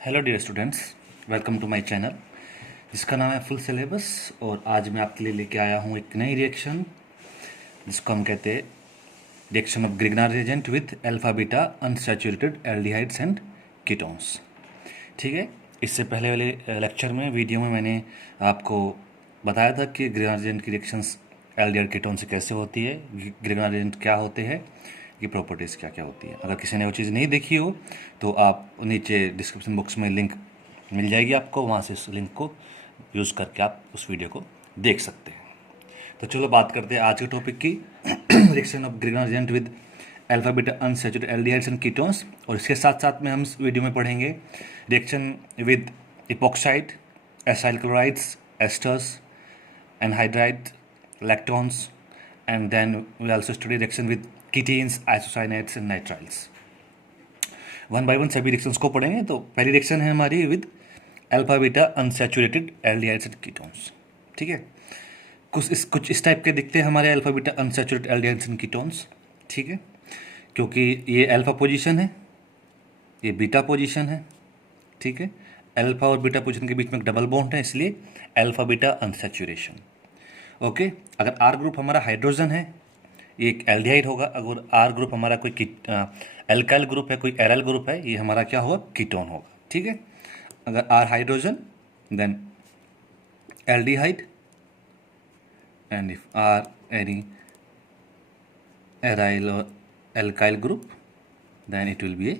Hello dear students, welcome to my channel जिसका नाम है फुल सिलेबस। और आज मैं आपके लिए लेके आया हूँ एक नई रिएक्शन जिसको हम कहते हैं reaction of Grignard reagent with alpha beta unsaturated aldehydes and ketones. ठीक है, इससे पहले वाले लेक्चर में वीडियो में मैंने आपको बताया था कि ग्रिग्नार रिएजेंट की रिएक्शंस एल्डिहाइड कीटोन से कैसे होती है, ग्रिग्नार रिएजेंट क्या होते हैं, की प्रॉपर्टीज़ क्या क्या होती है। अगर किसी ने वो चीज़ नहीं देखी हो तो आप नीचे डिस्क्रिप्शन बॉक्स में लिंक मिल जाएगी आपको, वहाँ से इस लिंक को यूज़ करके आप उस वीडियो को देख सकते हैं। तो चलो बात करते हैं आज के टॉपिक की reaction of Grignard reagent with alpha beta unsaturated aldehydes and ketones. और इसके साथ साथ में हम इस वीडियो में पढ़ेंगे reaction with epoxide, acyl chlorides, esters, anhydride, lactones, and then we also study reaction with ketenes, isocyanates and nitriles। One by one सभी रिएक्शंस को पढ़ेंगे। तो पहली रिएक्शन है हमारी with alpha beta unsaturated aldehydes and ketones. ठीक है, कुछ इस टाइप के दिखते हैं हमारे alpha beta unsaturated aldehydes and ketones. ठीक है, क्योंकि ये अल्फा पोजीशन है, ये बीटा पोजीशन है। ठीक है, अल्फा और बीटा पोजीशन के बीच में एक डबल बॉन्ड है, इसलिए अल्फा बीटा अनसैचुरेशन। ओके, अगर आर ग्रुप हमारा हाइड्रोजन है, ये एक एल्डिहाइड होगा। अगर आर ग्रुप हमारा कोई एल्काइल ग्रुप है, कोई एराइल ग्रुप है, ये हमारा क्या होगा, कीटोन होगा। ठीक है, अगर R hydrogen then aldehyde, and if R any aryl और alkyl group then it will be a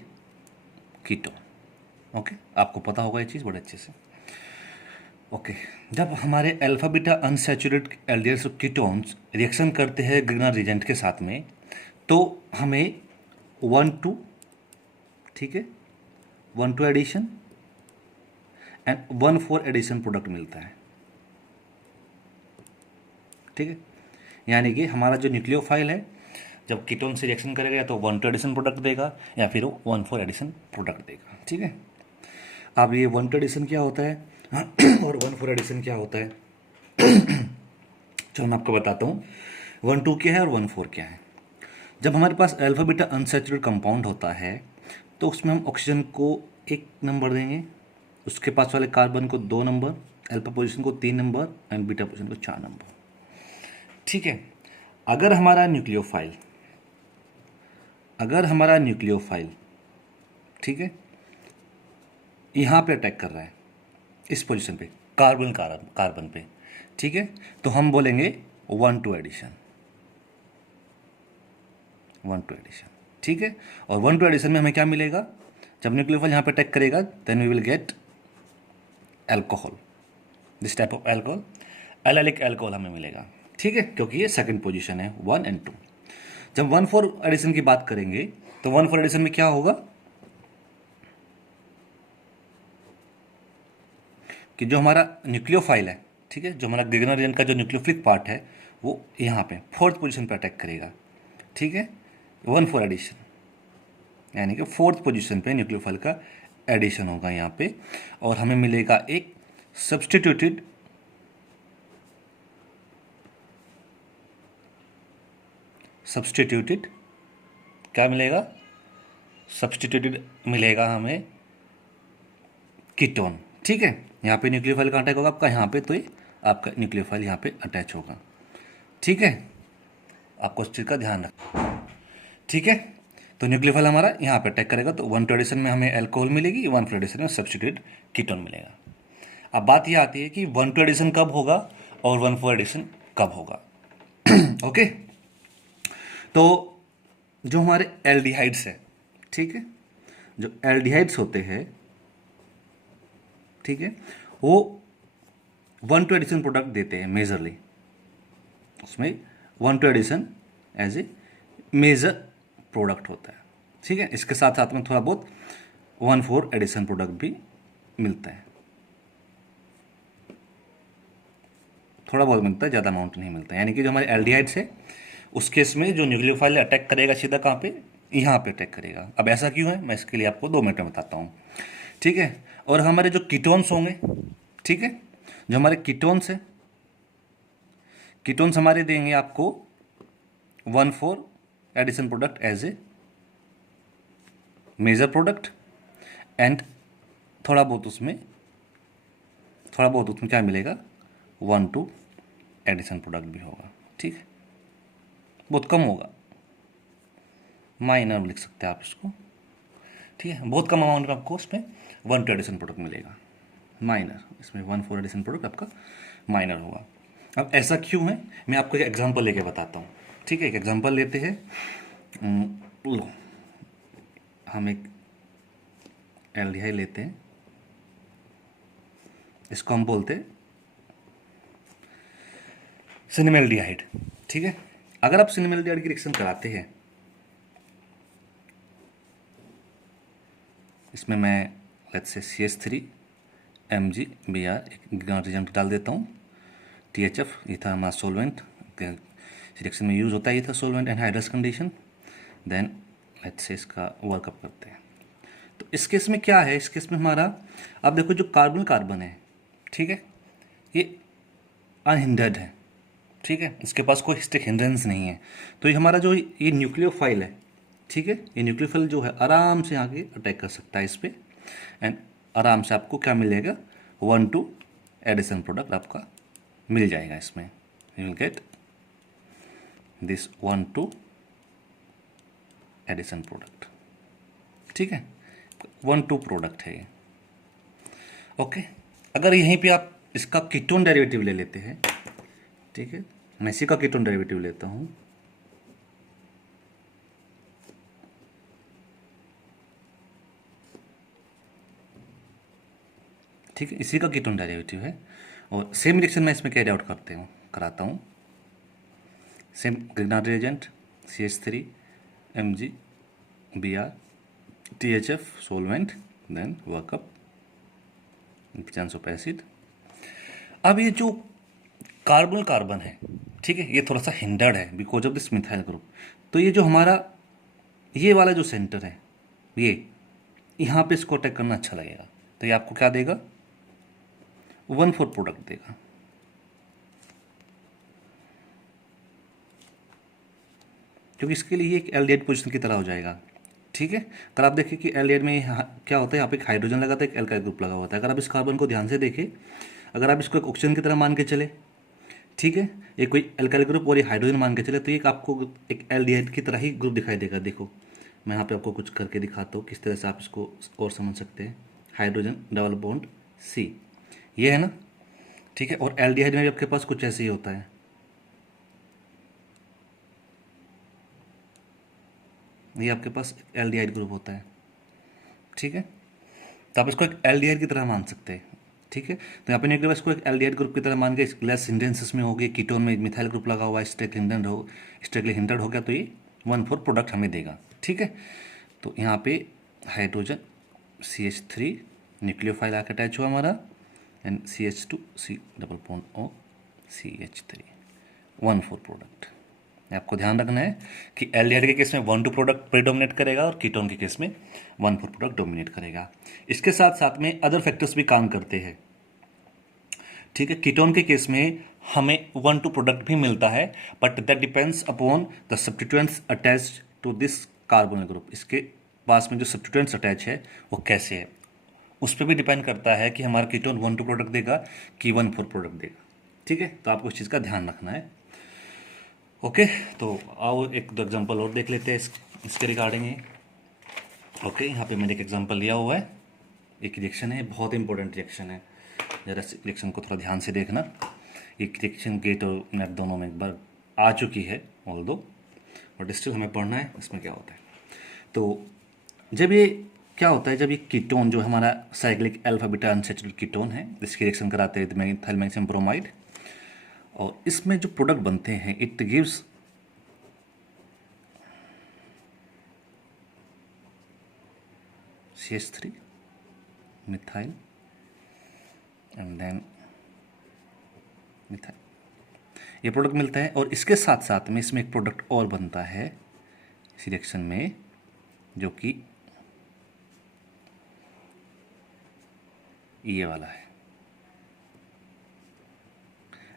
ketone. Okay, आपको पता होगा ये चीज़ बड़े अच्छे से। ओके, जब हमारे अल्फा बीटा अनसैचुरेटेड एल्डिहाइड्स और कीटोन्स रिएक्शन करते हैं ग्रिग्नार रिएजेंट के साथ में, तो हमें 1,2, ठीक है, 1,2 एडिशन एंड 1,4 एडिशन प्रोडक्ट मिलता है। ठीक है, यानी कि हमारा जो न्यूक्लियोफाइल है जब कीटोन से रिएक्शन करेगा या तो 1,2 एडिशन प्रोडक्ट देगा या फिर वो 1,4 एडिशन प्रोडक्ट देगा। ठीक है, अब ये 1,2 एडिशन क्या होता है और 1,4 एडिशन क्या होता है चलो मैं आपको बताता हूँ 1,2 क्या है और 1,4 क्या है। जब हमारे पास अल्फा बीटा अनसैचुरेटेड कंपाउंड होता है तो उसमें हम ऑक्सीजन को 1 नंबर देंगे, उसके पास वाले कार्बन को 2 नंबर, अल्फा पोजीशन को 3 नंबर एंड बीटा पोजीशन को 4 नंबर। ठीक है, अगर हमारा न्यूक्लियोफाइल ठीक है यहाँ पे अटैक कर रहा है, इस पोजीशन पे कार्बन पे, ठीक है, तो हम बोलेंगे 1,2 एडिशन, 1,2 एडिशन। ठीक है, और 1,2 एडिशन में हमें क्या मिलेगा, जब न्यूक्लियोफाइल यहाँ पे अटैक करेगा then we will get alcohol, this type of alcohol, allylic alcohol हमें मिलेगा। ठीक है, क्योंकि ये सेकंड पोजीशन है 1 एंड 2। जब 1,4 एडिशन की बात करेंगे तो 1,4 एडिशन में क्या होगा कि जो हमारा न्यूक्लियोफाइल है, ठीक है, जो हमारा ग्रिग्नार रिएजेंट का जो न्यूक्लियोफिलिक पार्ट है वो यहाँ पे 4th पोजीशन पे अटैक करेगा। ठीक है, 1,4 एडिशन, यानी कि 4th पोजीशन पे न्यूक्लियोफाइल का एडिशन होगा यहाँ पे, और हमें मिलेगा एक सब्सटीट्यूटेड क्या मिलेगा, सब्सटीट्यूटेड मिलेगा हमें कीटोन। ठीक है, यहाँ पे न्यूक्लियोफाइल का अटैक होगा आपका यहाँ पे, तो ये आपका न्यूक्लियोफाइल यहाँ पे अटैच होगा। ठीक है, आपको उस चीज़ का ध्यान रखना। ठीक है, तो न्यूक्लियोफाइल हमारा यहाँ पे अटैक करेगा तो 1,2 एडिशन में हमें अल्कोहल मिलेगी, 1,4 एडिशन में सब्सटीट्यूटेड कीटोन मिलेगा। अब बात ये आती है कि 1,2 एडिशन कब होगा और 1,4 एडिशन कब होगा। ओके, तो जो हमारे एल्डिहाइड्स है, ठीक है, जो एल्डिहाइड्स होते हैं, ठीक है, वो 1,2 एडिशन प्रोडक्ट देते हैं मेजरली, उसमें 1,2 addition as a major product होता है। ठीक है, इसके साथ साथ में थोड़ा बहुत 1,4 एडिशन प्रोडक्ट भी मिलता है, थोड़ा बहुत मिलता है, ज़्यादा अमाउंट नहीं मिलता है। यानी कि जो हमारे एल्डिहाइड्स है उस केस में जो न्यूक्लियोफाइल अटैक करेगा सीधा कहाँ पे, यहाँ पे अटैक करेगा। अब ऐसा क्यों है मैं इसके लिए आपको 2 मिनट में बताता हूँ। ठीक है, और हमारे जो कीटोन्स होंगे, ठीक है, जो हमारे कीटोन्स है, कीटोन्स हमारे देंगे आपको 1,4 addition product as a major product and थोड़ा बहुत उसमें क्या मिलेगा, 1-2 एडिशन प्रोडक्ट भी होगा। ठीक है, बहुत कम होगा, माइनर लिख सकते हैं आप इसको। ठीक है, बहुत कम अमाउंट में आपको उसमें 1-2 एडिशन प्रोडक्ट मिलेगा, माइनर। इसमें 1-4 एडिशन प्रोडक्ट आपका माइनर होगा। अब ऐसा क्यों है, मैं आपको एक एग्जांपल लेके बताता हूँ। ठीक है, एक एग्जांपल लेते हैं। लो, हम एक एल्डिहाइड लेते हैं, इसको हम बोलते हैं सिनेमेल्डिहाइड। ठीक है, अगर आप सिनेमेल्डिहाइड की रिएक्शन कराते हैं, इसमें मैं लेट्स से CH3 MgBr एक रिएजेंट डाल देता हूँ। THF, ये था हमारा सोलवेंट, रिएक्शन में यूज़ होता है, ये था solvent anhydrous condition. Then let's say इसका वर्कअप करते हैं। तो इस केस में क्या है, इस केस में हमारा, आप देखो जो कार्बन है, ठीक है, ये अनहिंडर्ड है। ठीक है, इसके पास कोई हिस्टिक हिंड्रेंस नहीं है। तो ये हमारा जो ये न्यूक्लियोफाइल है, ठीक है, ये न्यूक्लियोफाइल जो है आराम से आगे अटैक कर सकता है इस पर, एंड आराम से आपको क्या मिलेगा, 1-2 एडिशन प्रोडक्ट आपका मिल जाएगा इसमें। You will get this 1-2 addition product. ठीक है, 1-2 प्रोडक्ट है ये। ओके, अगर यहीं पे आप इसका कीटोन डेरिवेटिव ले लेते हैं, ठीक है, मैं इसी का कीटोन डेरिवेटिव लेता हूं। ठीक है, इसी का कीटोन डेरिवेटिव है, और सेम रिएक्शन मैं इसमें कैरी आउट कराता हूँ। Same Grignard reagent, CH3 MgBr THF solvent, then workup presence of acid. अब ये जो कार्बन है, ठीक है, ये थोड़ा सा हिंडर्ड है because of this methyl group. तो ये जो हमारा ये वाला जो सेंटर है, ये यहाँ पे इसको अटैक करना अच्छा लगेगा, तो ये आपको क्या देगा, 1-4 प्रोडक्ट देगा। क्योंकि इसके लिए ये एक एल्डिहाइड पोजीशन की तरह हो जाएगा। ठीक है, अगर आप देखें कि एल्डिहाइड में क्या होता है, यहाँ पे एक हाइड्रोजन लगा था, एक एल्काइल ग्रुप लगा हुआ था। अगर आप इस कार्बन को ध्यान से देखें, अगर आप इसको एक ऑक्सीजन की तरह मान के चले, ठीक है, ये कोई एल्काइल ग्रुप और ये हाइड्रोजन मान के चले, तो ये आपको एक एल्डिहाइड की तरह ही ग्रुप दिखाई देगा। देखो, मैं यहाँ पे आपको कुछ करके दिखाता हूँ किस तरह से आप इसको और समझ सकते हैं। हाइड्रोजन डबल बॉन्ड C, ये है ना, ठीक है, और एल्डिहाइड में भी आपके पास कुछ ऐसे ही होता है। ये आपके पास एल्डिहाइड ग्रुप होता है। ठीक है, तो आप इसको एक एल्डिहाइड की तरह मान सकते हैं। ठीक है, तो यहाँ पे न्यूक्लियस इसको एक एल्डिहाइड ग्रुप की तरह मान के ग्लास हिंड्रेंसेस में हो गई, कीटोन में मिथाइल ग्रुप लगा हुआ है, स्ट्रेकली हिंडर्ड हो गया, तो ये 1-4 प्रोडक्ट हमें देगा। ठीक है, तो यहाँ पे हाइड्रोजन CH3 न्यूक्लियोफाइल आकर अटैच हुआ हमारा, and CH2 C double bond O CH3, 1-4 product. आपको ध्यान रखना है कि एल्डिहाइड के केस में 1-2 प्रोडक्ट प्रेडोमिनेट करेगा और कीटोन के केस में 1-4 प्रोडक्ट डोमिनेट करेगा। इसके साथ साथ में अदर फैक्टर्स भी काम करते हैं। ठीक है, कीटोन के केस में हमें 1-2 प्रोडक्ट भी मिलता है, but that depends upon the substituents attached to this carbonyl group. इसके पास में जो सब्स्टिट्यूएंट्स अटैच है वो कैसे है, उस पर भी डिपेंड करता है कि हमारा कीटोन 1-2 प्रोडक्ट देगा कि 1-4 प्रोडक्ट देगा। ठीक है, तो आपको इस चीज़ का ध्यान रखना है। ओके, तो आओ एक दो एग्जांपल और देख लेते हैं इसके रिगार्डिंग ही। ओके, यहाँ पे मैंने एक एग्जांपल लिया हुआ है, एक रिएक्शन है, बहुत इंपॉर्टेंट रिएक्शन है, ज़रा रिएक्शन को थोड़ा ध्यान से देखना। एक रिएक्शन गेट और नेट दोनों में एक बार आ चुकी है ऑल दो, बट स्टिल हमें पढ़ना है इसमें क्या होता है। तो जब ये क्या होता है, जब ये कीटोन जो हमारा cyclic alpha beta unsaturated ketone है, इसकी रिएक्शन कराते हैं मिथाइल मैग्नीशियम ब्रोमाइड, और इसमें जो प्रोडक्ट बनते हैं it gives CH3 methyl and then methyl, ये प्रोडक्ट मिलता है। और इसके साथ साथ में इसमें एक प्रोडक्ट और बनता है इस रिएक्शन में, जो कि ये वाला है,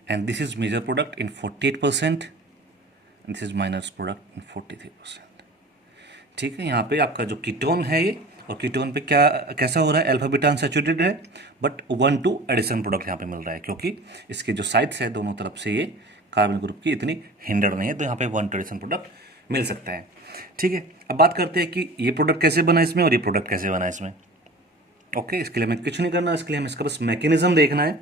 and this is major product in 48%, this is minor product in 43%। ठीक है, यहाँ पे आपका जो कीटोन है ये और कीटोन पे क्या कैसा हो रहा है, अल्फा बीटा अनसैचुरेटेड है, बट 1-2 एडिशन प्रोडक्ट यहाँ पे मिल रहा है, क्योंकि इसके जो साइड्स है दोनों तरफ से ये कार्बन ग्रुप की इतनी हिंडर नहीं है, तो यहाँ पे 1-2 एडिशन प्रोडक्ट मिल सकता है। ठीक है, अब बात करते हैं कि ये प्रोडक्ट कैसे बना इसमें और ये प्रोडक्ट कैसे बना इसमें। ओके, इसके लिए हमें कुछ नहीं करना, इसके लिए हमें इसका बस मैकेनिज्म देखना है।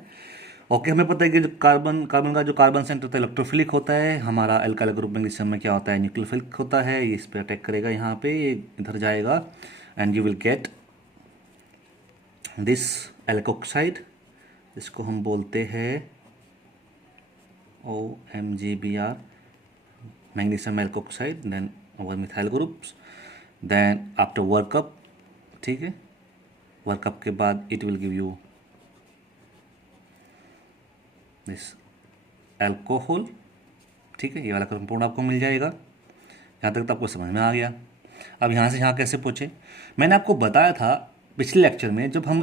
ओके, हमें पता है कि जो कार्बन कार्बन का जो कार्बन सेंटर होता है इलेक्ट्रोफिलिक होता है, हमारा अल्काइल ग्रुप मैग्नीशियम में क्या होता है, न्यूक्लियोफिलिक होता है। ये इस पर अटैक करेगा, यहाँ पे इधर जाएगा and you will get this alkoxide, इसको हम बोलते हैं OMgBr, magnesium alkoxide, then our methyl groups, then after workup, ठीक है, वर्कअप के बाद it will give you this alcohol. ठीक है, ये वाला कंपाउंड आपको मिल जाएगा। यहाँ तक तो आपको समझ में आ गया। अब यहाँ से यहाँ कैसे पहुँचे, मैंने आपको बताया था पिछले लेक्चर में, जब हम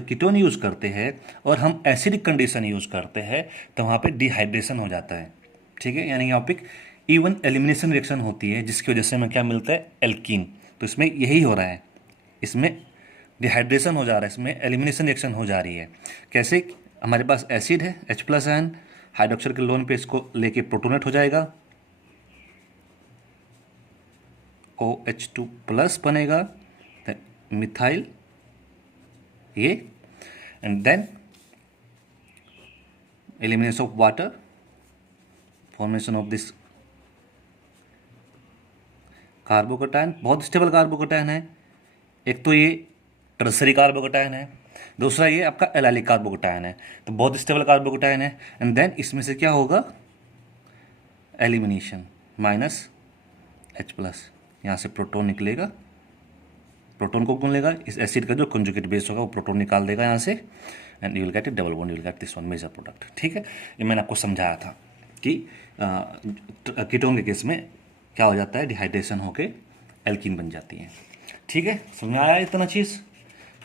कीटोन यूज़ करते हैं और हम एसिडिक कंडीशन यूज़ करते हैं तो वहाँ पे डिहाइड्रेशन हो जाता है। ठीक है, यानी यहाँ पे इवन एलिमिनेशन रिएक्शन होती है, जिसकी वजह से हमें क्या मिलता है, एल्कीन। तो इसमें यही हो रहा है, इसमें डिहाइड्रेशन हो जा रहा है, इसमें एलिमिनेशन रिएक्शन हो जा रही है। कैसे, हमारे पास एसिड है H+ आयन, हाइड्रोक्साइड के लोन पे इसको लेके प्रोटोनेट हो जाएगा, OH2+ बनेगा, मिथाइल ये, and then elimination of water, formation of this carbocation. बहुत स्टेबल कार्बोकैटायन है। एक तो ये टर्सरी कार्बोकैटायन है, दूसरा ये आपका एलाइलिक कार्बोकैटायन है, तो बहुत स्टेबल कार्बोकैटायन है। एंड देन इसमें से क्या होगा, एलिमिनेशन, -H+, यहाँ से प्रोटॉन निकलेगा, प्रोटॉन को कौन लेगा, इस एसिड का जो कंजुगेट बेस होगा वो प्रोटॉन निकाल देगा यहाँ से, and you will get a double bond, you will get this one major product. ठीक है, ये मैंने आपको समझाया था कि कीटोन के केस में क्या हो जाता है, डिहाइड्रेशन होके एल्कीन बन जाती है। ठीक है, समझ में आया इतना चीज़।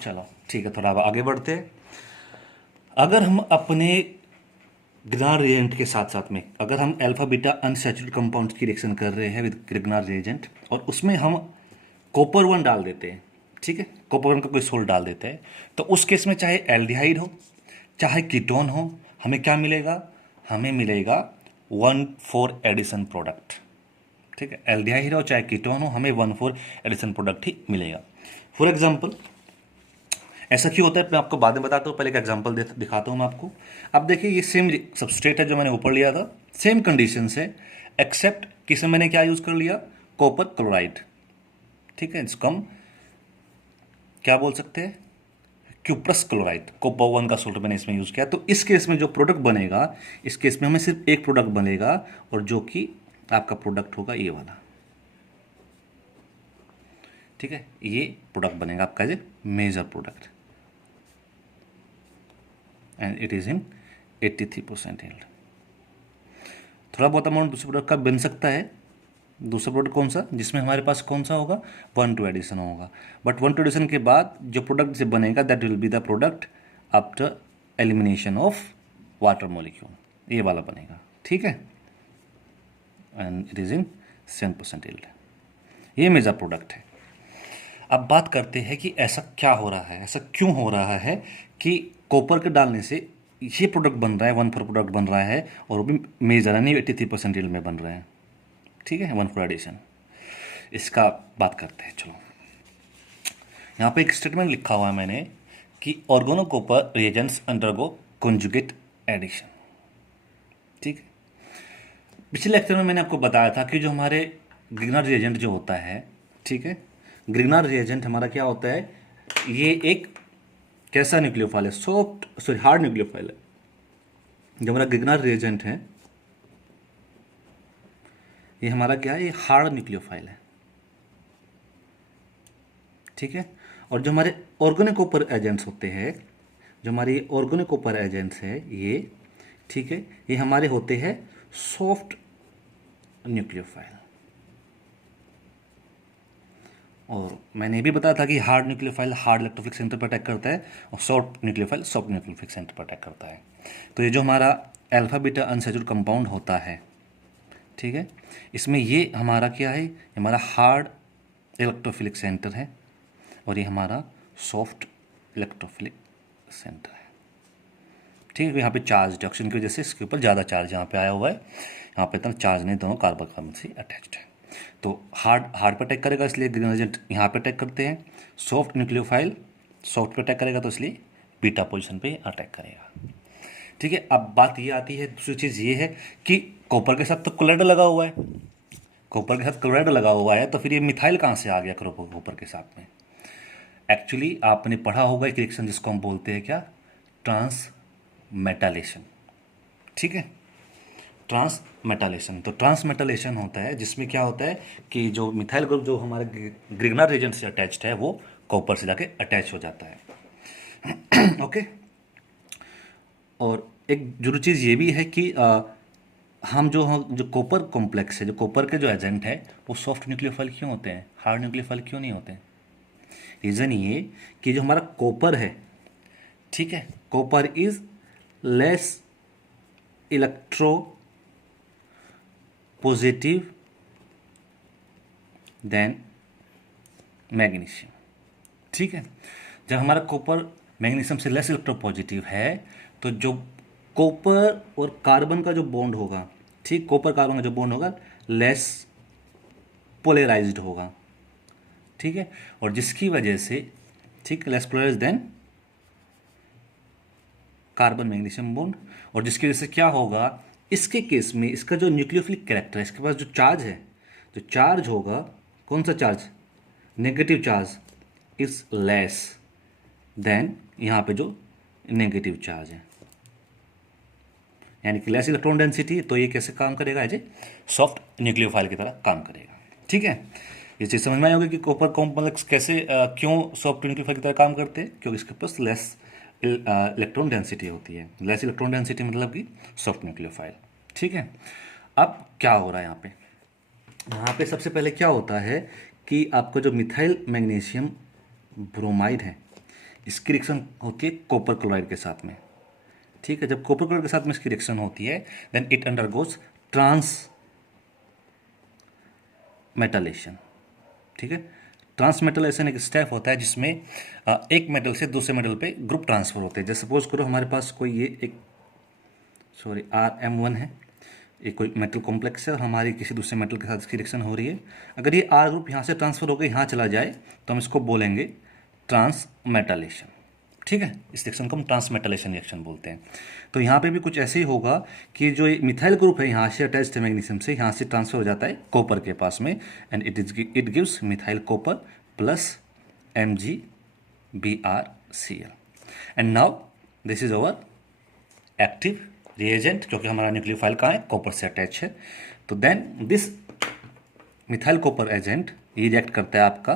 चलो ठीक है, थोड़ा अब आगे बढ़ते हैं। अगर हम अपने ग्रिग्नार्ड रिएजेंट के साथ साथ में, अगर हम अल्फा बीटा अनसैचुरेटेड कंपाउंड्स की रिएक्शन कर रहे हैं विद ग्रिग्नार्ड रिएजेंट और उसमें हम कॉपर 1 डाल देते हैं, ठीक है, कॉपर 1 का कोई सोल्ट डाल देते हैं, तो उस केस में चाहे एल्डिहाइड हो चाहे कीटोन हो, हमें क्या मिलेगा, हमें मिलेगा 1,4 एडिशन प्रोडक्ट। ठीक है, एल्डिहाइड हो चाहे कीटोन हो, हमें 1,4 एडिशन प्रोडक्ट ही मिलेगा। फॉर एग्जाम्पल, ऐसा क्यों होता है मैं आपको बाद में बताता हूँ, पहले एक एग्जांपल दिखाता हूँ मैं आपको। अब देखिए, ये सेम सबस्ट्रेट है जो मैंने ऊपर लिया था, सेम कंडीशन से, एक्सेप्ट कि इसमें मैंने क्या यूज़ कर लिया, कॉपर क्लोराइड। ठीक है, इसको हम क्या बोल सकते हैं, क्यूप्रस क्लोराइड, कॉपर 1 का सोल्ट मैंने इसमें यूज़ किया। तो इस केस में जो प्रोडक्ट बनेगा, इस केस में हमें सिर्फ एक प्रोडक्ट बनेगा, और जो कि आपका प्रोडक्ट होगा ये वाला। ठीक है, ये प्रोडक्ट बनेगा आपका जो major product, and it is in 83% yield. थोड़ा बहुत अमाउंट दूसरे प्रोडक्ट का बन सकता है। दूसरा प्रोडक्ट कौन सा, जिसमें हमारे पास कौन सा होगा, 1-2 एडिशन होगा, बट 1-2 एडिशन के बाद जो प्रोडक्ट से बनेगा that will be the product after elimination of water molecule, ये वाला बनेगा। ठीक है, and it is in 7% yield. ये मेजर प्रोडक्ट है। अब बात करते हैं कि ऐसा क्या हो रहा है, ऐसा क्यों हो रहा है कि कॉपर के डालने से ये प्रोडक्ट बन रहा है, 1,4 प्रोडक्ट बन रहा है, और वो भी मेजर यानी 83% यील्ड में बन रहे हैं। ठीक है, 1,4 एडिशन, इसका बात करते हैं। चलो, यहाँ पे एक स्टेटमेंट लिखा हुआ है मैंने कि organocopper reagents undergo conjugate addition. ठीक है, पिछले लेक्चर में मैंने आपको बताया था कि जो हमारे ग्रिग्नार्ड रिएजेंट जो होता है, ठीक है, ग्रिग्नार्ड रिएजेंट हमारा क्या होता है, ये एक कैसा न्यूक्लियोफाइल है, हार्ड न्यूक्लियोफाइल है। जो हमारा ग्रिग्नार्ड रिएजेंट है ये हमारा क्या है, ये हार्ड न्यूक्लियोफाइल है। ठीक है, और जो हमारे ऑर्गेनिक कॉपर एजेंट्स होते हैं, जो हमारे ऑर्गेनिक कॉपर एजेंट्स है ये, ठीक है, ये हमारे होते हैं सॉफ्ट न्यूक्लियोफाइल। और मैंने ये भी बताया था कि hard nucleophile hard electrophilic centre पर अटैक करता है, और soft nucleophile soft nucleophilic centre पर अटैक करता है। तो ये जो हमारा अल्फा बीटा अनसैचुरेटेड कंपाउंड होता है, ठीक है, इसमें ये हमारा क्या है, हमारा हार्ड इलेक्ट्रोफिलिक सेंटर है, और ये हमारा सॉफ्ट इलेक्ट्रोफिलिक सेंटर है। ठीक है, यहाँ पे चार्ज रिडक्शन की वजह से इसके ऊपर ज़्यादा चार्ज यहाँ पे आया हुआ है, यहाँ पे इतना चार्ज नहीं, दोनों कार्बन कार्बन से अटैच्ड है। तो हार्ड पे अटैक करेगा, इसलिए ग्रीन एजेंट यहाँ पे अटैक करते हैं। सॉफ्ट न्यूक्लियोफाइल सॉफ्ट पे अटैक करेगा, तो इसलिए बीटा पोजीशन पे अटैक करेगा। ठीक है, अब बात ये आती है, दूसरी चीज़ ये है कि कॉपर के साथ तो क्लोराइड लगा हुआ है, कॉपर के साथ क्लोराइड लगा हुआ है, तो फिर ये मिथाइल कहाँ से आ गया कॉपर के साथ में? एक्चुअली आपने पढ़ा होगा एक रिएक्शन जिसको हम बोलते हैं क्या, ट्रांसमेटालेशन। ठीक है, ट्रांसमेटालेशन। तो ट्रांसमेटालेशन होता है जिसमें क्या होता है कि जो मिथाइल ग्रुप जो हमारे ग्रिग्नार रीजन से अटैच्ड है वो कॉपर से जाके अटैच हो जाता है। ओके, और एक जरूरी चीज़ ये भी है कि हम जो कॉपर कॉम्प्लेक्स है, जो कॉपर के जो एजेंट है, वो सॉफ्ट न्यूक्लियोफाइल क्यों होते हैं, हार्ड न्यूक्लियोफाइल क्यों नहीं होते? रीज़न ये कि जो हमारा कॉपर है, ठीक है, copper is less electropositive than magnesium. ठीक है, जब हमारा कॉपर मैग्नीशियम से लेस इलेक्ट्रोपॉजिटिव है, तो जो कॉपर और कार्बन का जो बॉन्ड होगा, ठीक, कॉपर कार्बन का जो बॉन्ड होगा लेस पोलराइज्ड होगा। ठीक है, और जिसकी वजह से, ठीक, less polarized than carbon magnesium bond, और जिसकी वजह से क्या होगा, इसके केस में इसका जो न्यूक्लियोफिलिक कैरेक्टर है, इसके पास जो चार्ज है, जो चार्ज होगा, कौन सा charge, negative charge is less than यहाँ पे जो नेगेटिव चार्ज है, यानी कि लेस इलेक्ट्रॉन डेंसिटी, तो ये कैसे काम करेगा, एज ए सॉफ्ट न्यूक्लियोफाइल की तरह काम करेगा। ठीक है, ये चीज़ समझ में आई होगी कि कॉपर कॉम्प्लेक्स कैसे क्यों सॉफ्ट न्यूक्लियोफाइल की तरह काम करते हैं, क्योंकि इसके पास लेस इलेक्ट्रॉन डेंसिटी होती है। लेस इलेक्ट्रॉन डेंसिटी मतलब कि सॉफ्ट न्यूक्लियोफाइल। ठीक है, अब क्या हो रहा है यहाँ पे सबसे पहले क्या होता है कि आपका जो मिथाइल मैग्नीशियम ब्रोमाइड है, इसकी रिएक्शन होती है कॉपर क्लोराइड के साथ में। ठीक है, जब कॉपर क्लोराइड के साथ में इसकी रिएक्शन होती है, देन इट अंडरगोज ट्रांस मेटालेशन। ठीक है, ट्रांसमेटलेशन एक स्टेप होता है जिसमें एक मेटल से दूसरे मेटल पे ग्रुप ट्रांसफर होते हैं। जैसे सपोज करो हमारे पास कोई ये एक RM1 है, एक कोई मेटल कॉम्प्लेक्स है, और हमारी किसी दूसरे मेटल के साथ इसकी रिएक्शन हो रही है। अगर ये R ग्रुप यहाँ से ट्रांसफर होकर यहाँ चला जाए तो हम इसको बोलेंगे ट्रांसमेटालेशन। ठीक है, इस रिएक्शन को हम ट्रांसमेटालेशन रिएक्शन बोलते हैं। तो यहाँ पे भी कुछ ऐसे ही होगा कि जो मिथाइल ग्रुप है यहाँ से अटैच्ड है मैग्नीशियम से, यहाँ से ट्रांसफर हो जाता है कॉपर के पास में, and it gives methyl copper plus MgBrCl। And now this is our active reagent, क्योंकि हमारा न्यूक्लियोफाइल कहाँ है, कॉपर से अटैच है। तो then this methyl copper agent ये रिएक्ट करता है आपका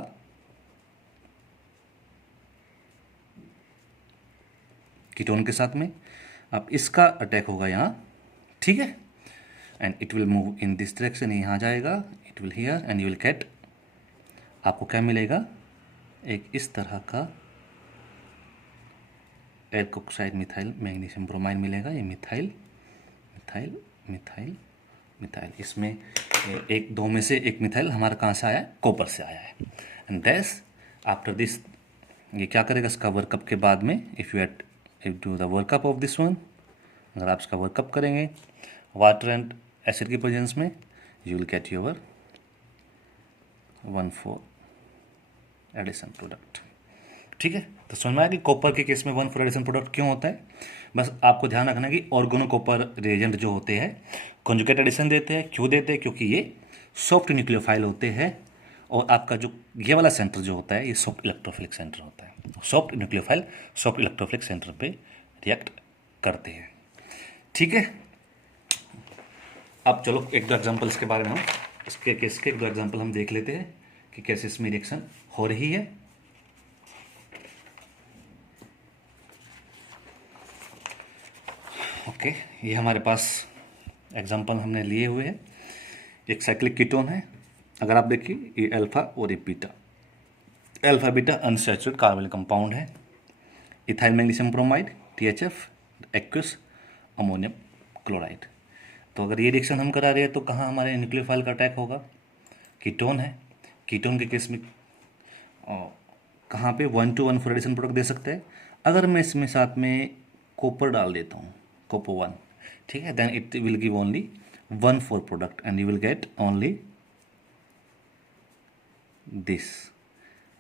कीटोन के साथ में। अब इसका अटैक होगा यहाँ, ठीक है, and it will move in this direction, यहाँ जाएगा, it will hear, and you will gate, आपको क्या मिलेगा, एक इस तरह का एल्कोक्साइड मिथाइल मैग्नीशियम ब्रोमाइड मिलेगा। ये मिथाइल मिथाइल मिथाइल मिथाइल, इसमें एक दो में से एक मिथाइल हमारा कहाँ से आया है, कॉपर से आया है। एंड दैस आफ्टर दिस ये क्या करेगा, इसका वर्कअप के बाद में, if you do the workup of this one, अगर आप इसका वर्कअप करेंगे वाटर एंड एसिड की प्रेजेंस में, you will get your 1,4 addition product. ठीक है, तो समझ में आया कि कॉपर के केस में 1,4 एडिशन प्रोडक्ट क्यों होता है। बस आपको ध्यान रखना कि ऑर्गेनो कॉपर रिएजेंट जो होते हैं कॉन्जुगेट एडिशन देते हैं। क्यों देते हैं, क्योंकि ये सॉफ्ट न्यूक्लियोफाइल होते हैं, और आपका जो ये वाला सेंटर जो होता है ये सॉफ्ट इलेक्ट्रोफिलिक सेंटर होता है। Soft nucleophile soft electrophilic centre पे रिएक्ट करते हैं। ठीक है, अब चलो एक दो एग्जांपल इसके बारे में हम इसके केस के एक दो एग्जांपल हम देख लेते हैं कि कैसे इसमें रिएक्शन हो रही है। ओके, ये हमारे पास एग्जांपल हमने लिए हुए हैं। एक साइक्लिक कीटोन है, अगर आप देखिए ये अल्फा और ये beta, alpha beta unsaturated carbonyl compound है। Ethyl magnesium bromide THF, aqueous ammonium chloride. तो अगर ये रिएक्शन हम करा रहे हैं तो कहाँ हमारे न्यूक्लियोफाइल का अटैक होगा, कीटोन है, कीटोन के केस में कहाँ पे 1:1 एडिशन प्रोडक्ट दे सकते हैं। अगर मैं इसमें साथ में कॉपर डाल देता हूँ, कॉपर 1, ठीक है, then it will give only 1:4 product and you will get only this,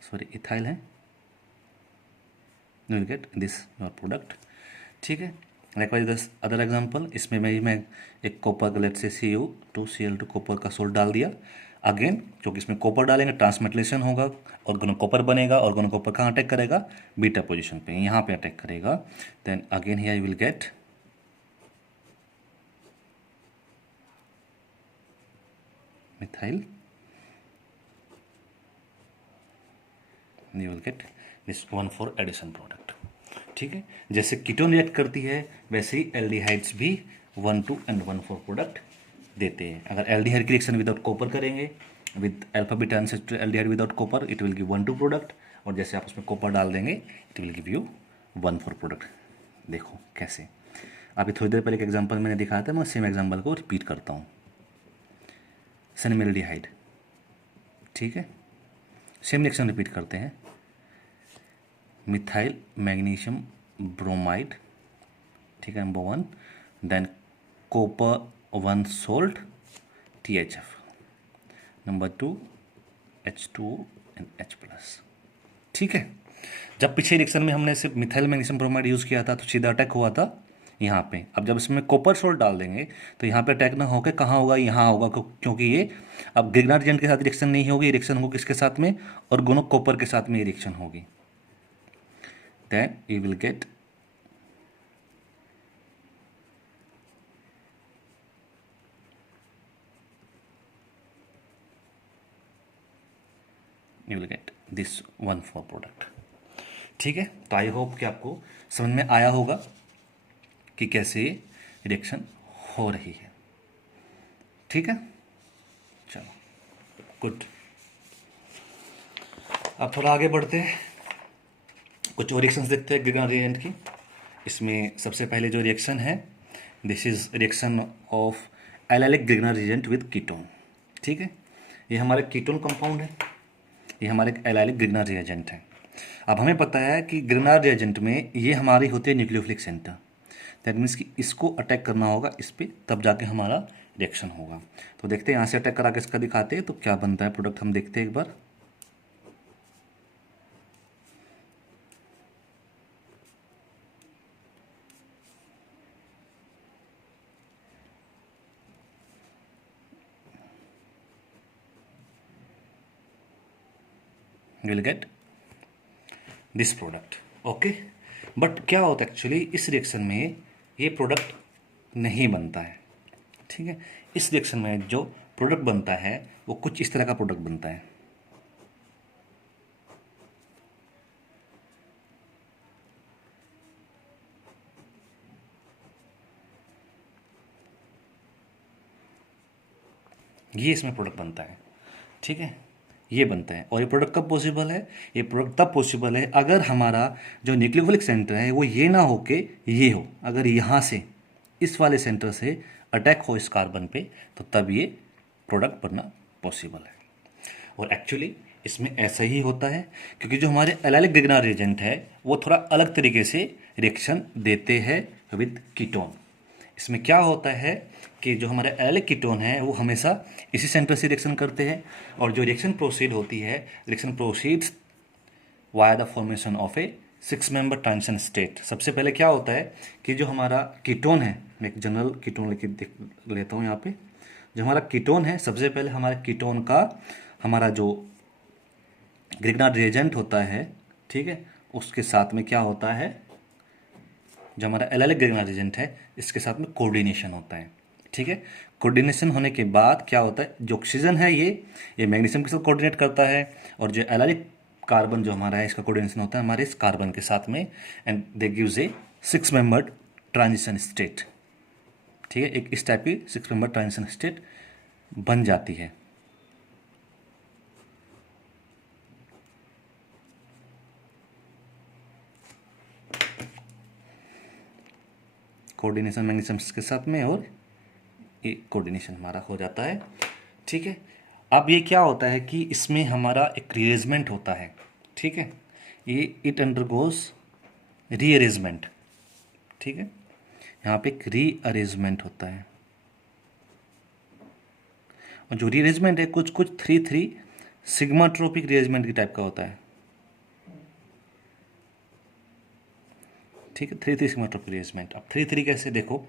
sorry ethyl है, you will get this your product, ठीक है। लाइकवाइज दस अदर एग्जाम्पल, इसमें मैं एक कॉपर का लेट से CuO2Cl2 कॉपर का सोल्ट डाल दिया। अगेन क्योंकि इसमें कॉपर डालेंगे ट्रांसमेटलेशन होगा, ऑर्गेनो कॉपर बनेगा। ऑर्गेनो कॉपर कहाँ अटैक करेगा, बीटा पोजीशन पे, यहाँ पे अटैक करेगा। Then again here you will get methyl, you will get this 1,4 addition product, ठीक है। जैसे कीटोन रिएक्ट करती है वैसे ही एल्डिहाइड्स भी 1,2 एंड 1,4 प्रोडक्ट देते हैं। अगर एल्डिहाइड की रिएक्शन विदाउट कॉपर करेंगे, with alpha beta unsaturated aldehyde without copper, it will give 1,2 product, और जैसे आप उसमें कॉपर डाल देंगे it will give you 1,4 product. देखो कैसे, अभी थोड़ी देर पहले एक एग्जांपल मैंने दिखाया था, मैं सेम एग्जांपल को रिपीट करता हूँ। सनमेल्डिहाइड, ठीक है, सेम रिएक्शन रिपीट करते हैं। मिथाइल मैग्नीशियम ब्रोमाइड, ठीक है, number 1, than copper 1 salt THF, number 2 H2O and H+, ठीक है। जब पिछले रिएक्शन में हमने सिर्फ मिथाइल मैग्नीशियम ब्रोमाइड यूज़ किया था तो सीधा अटैक हुआ था यहाँ पे। अब जब इसमें कॉपर सोल्ट डाल देंगे तो यहाँ पे अटैक ना होकर कहाँ होगा, यहाँ होगा, क्योंकि ये अब ग्रिग्नार्ड रिएजेंट के साथ रिएक्शन नहीं होगी, रिएक्शन होगी किसके साथ में, और गोनो कॉपर के साथ में ये रिएक्शन होगी। Then you will get this 1,4 product, ठीक है। तो आई होप कि आपको समझ में आया होगा कि कैसे रिएक्शन हो रही है, ठीक है। चलो गुड, अब थोड़ा आगे बढ़ते हैं, कुछ और रिएक्शंस देखते हैं ग्रिग्नार्ड रिएजेंट की। इसमें सबसे पहले जो रिएक्शन है, this is reaction of allylic Grignard reagent with ketone, ठीक है। ये हमारे कीटोन कंपाउंड है, ये हमारे एलाइलिक ग्रिग्नार्ड रिएजेंट है। अब हमें पता है कि ग्रिग्नार्ड रिएजेंट में ये हमारी होती है न्यूक्लियोफिलिक सेंटर, दैट मीन्स कि इसको अटैक करना होगा इस पर, तब जाके हमारा रिएक्शन होगा। तो देखते हैं यहाँ से अटैक करा के इसका दिखाते हैं तो क्या बनता है प्रोडक्ट, हम देखते हैं एक बार। Will get this product, okay. But क्या होता है एक्चुअली इस रिएक्शन में, ये प्रोडक्ट नहीं बनता है, ठीक है। इस रिएक्शन में जो प्रोडक्ट बनता है वो कुछ इस तरह का प्रोडक्ट बनता है। ये इसमें प्रोडक्ट बनता है, ठीक है, ये बनता है। और ये प्रोडक्ट कब पॉसिबल है, ये प्रोडक्ट तब पॉसिबल है अगर हमारा जो न्यूक्लियोफिलिक सेंटर है वो ये ना हो के ये हो। अगर यहाँ से इस वाले सेंटर से अटैक हो इस कार्बन पे तो तब ये प्रोडक्ट बनना पॉसिबल है। और एक्चुअली इसमें ऐसा ही होता है, क्योंकि जो हमारे एलाइलिक ग्रिग्नार्ड रिएजेंट है वो थोड़ा अलग तरीके से रिएक्शन देते हैं विद कीटोन। इसमें क्या होता है कि जो हमारे एलाइलिक कीटोन है वो हमेशा इसी सेंटर से रिएक्शन करते हैं, और जो रिएक्शन प्रोसीड होती है, reaction proceeds via the formation of A 6 member transition state. सबसे पहले क्या होता है कि जो हमारा कीटोन है, मैं एक जनरल कीटोन लेता हूँ यहाँ पे। जो हमारा कीटोन है, सबसे पहले हमारे कीटोन का हमारा जो ग्रिग्नार्ड रिएजेंट होता है, ठीक है, उसके साथ में क्या होता है, जो हमारा एलाइलिक ग्रिग्नार्ड रिएजेंट है इसके साथ में कोऑर्डिनेशन होता है, ठीक है। कोऑर्डिनेशन होने के बाद क्या होता है, जो ऑक्सीजन है ये मैग्नीशियम के साथ कोऑर्डिनेट करता है, और जो एलाइलिक कार्बन जो हमारा है इसका कोऑर्डिनेशन होता है हमारे इस कार्बन के साथ में, and they gives A 6 membered transition state, ठीक है। एक इस टाइप की 6 मेंबर ट्रांजिशन स्टेट बन जाती है। कोऑर्डिनेशन मैग्नीशियम के साथ में, और ये कोऑर्डिनेशन हमारा हो जाता है, ठीक है। अब ये क्या होता है कि इसमें हमारा एक रीअरेंजमेंट होता है, ठीक है। ये इट अंडरगोज रीअरेंजमेंट, ठीक है, यहाँ पे एक रीअरेंजमेंट होता है, और जो रीअरेंजमेंट है कुछ कुछ 3 सिग्माट्रोपिक रीअरेंजमेंट की टाइप का होता है, ठीक है, 3 सिग्माट्रोपिक रीअरेंजमेंट। अब 3 कैसे, देखो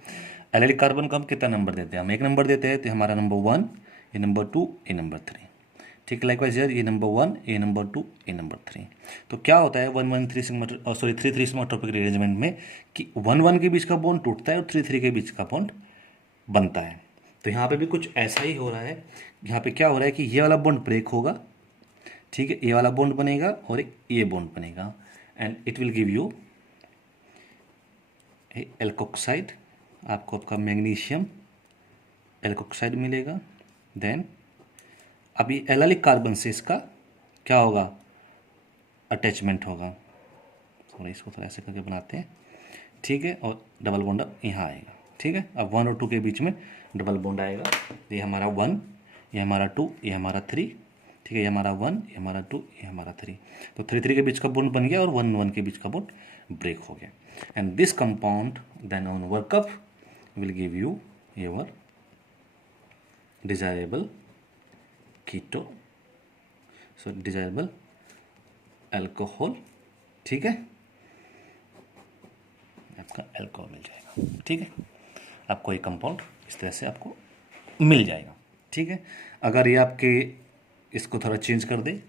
एलिलिक कार्बन को हम कितना नंबर देते हैं, हम 1 नंबर देते हैं, तो हमारा नंबर 1, ये नंबर 2, ये नंबर 3, ठीक है। लाइकवाइज यार ये नंबर 1, ये नंबर 2, ये नंबर 3। तो क्या होता है 1-1-3 3 सिग्माट्रोपिक रीअरेंजमेंट में कि 1-1 के बीच का बॉन्ड टूटता है और 3-3 के बीच का बॉन्ड बनता है। तो यहाँ पे भी कुछ ऐसा ही हो रहा है, यहाँ पे क्या हो रहा है कि ये वाला बॉन्ड ब्रेक होगा, ठीक है, ये वाला बॉन्ड बनेगा और एक ये बॉन्ड बनेगा, and it will give you alkoxide, आपको आपका मैग्नीशियम एल्कोक्साइड मिलेगा। देन अभी एलाइलिक कार्बन से इसका क्या होगा, अटैचमेंट होगा, थोड़ा इसको थोड़ा ऐसे करके बनाते हैं, ठीक है, और डबल बॉन्ड अब यहाँ आएगा, ठीक है। अब 1 और 2 के बीच में डबल बॉन्ड आएगा, ये हमारा 1, ये हमारा 2, ये हमारा 3, ठीक है, ये हमारा 1, ये हमारा 2, ये हमारा 3। तो 3-3 के बीच का बॉन्ड बन गया और 1-1 के बीच का बॉन्ड ब्रेक हो गया। And this compound then on workup will give you your desirable keto, so desirable alcohol, ठीक है, आपका अल्कोहल मिल जाएगा, ठीक है, आपको ये कंपाउंड इस तरह से आपको मिल जाएगा, ठीक है। अगर ये आपके इसको थोड़ा चेंज कर दे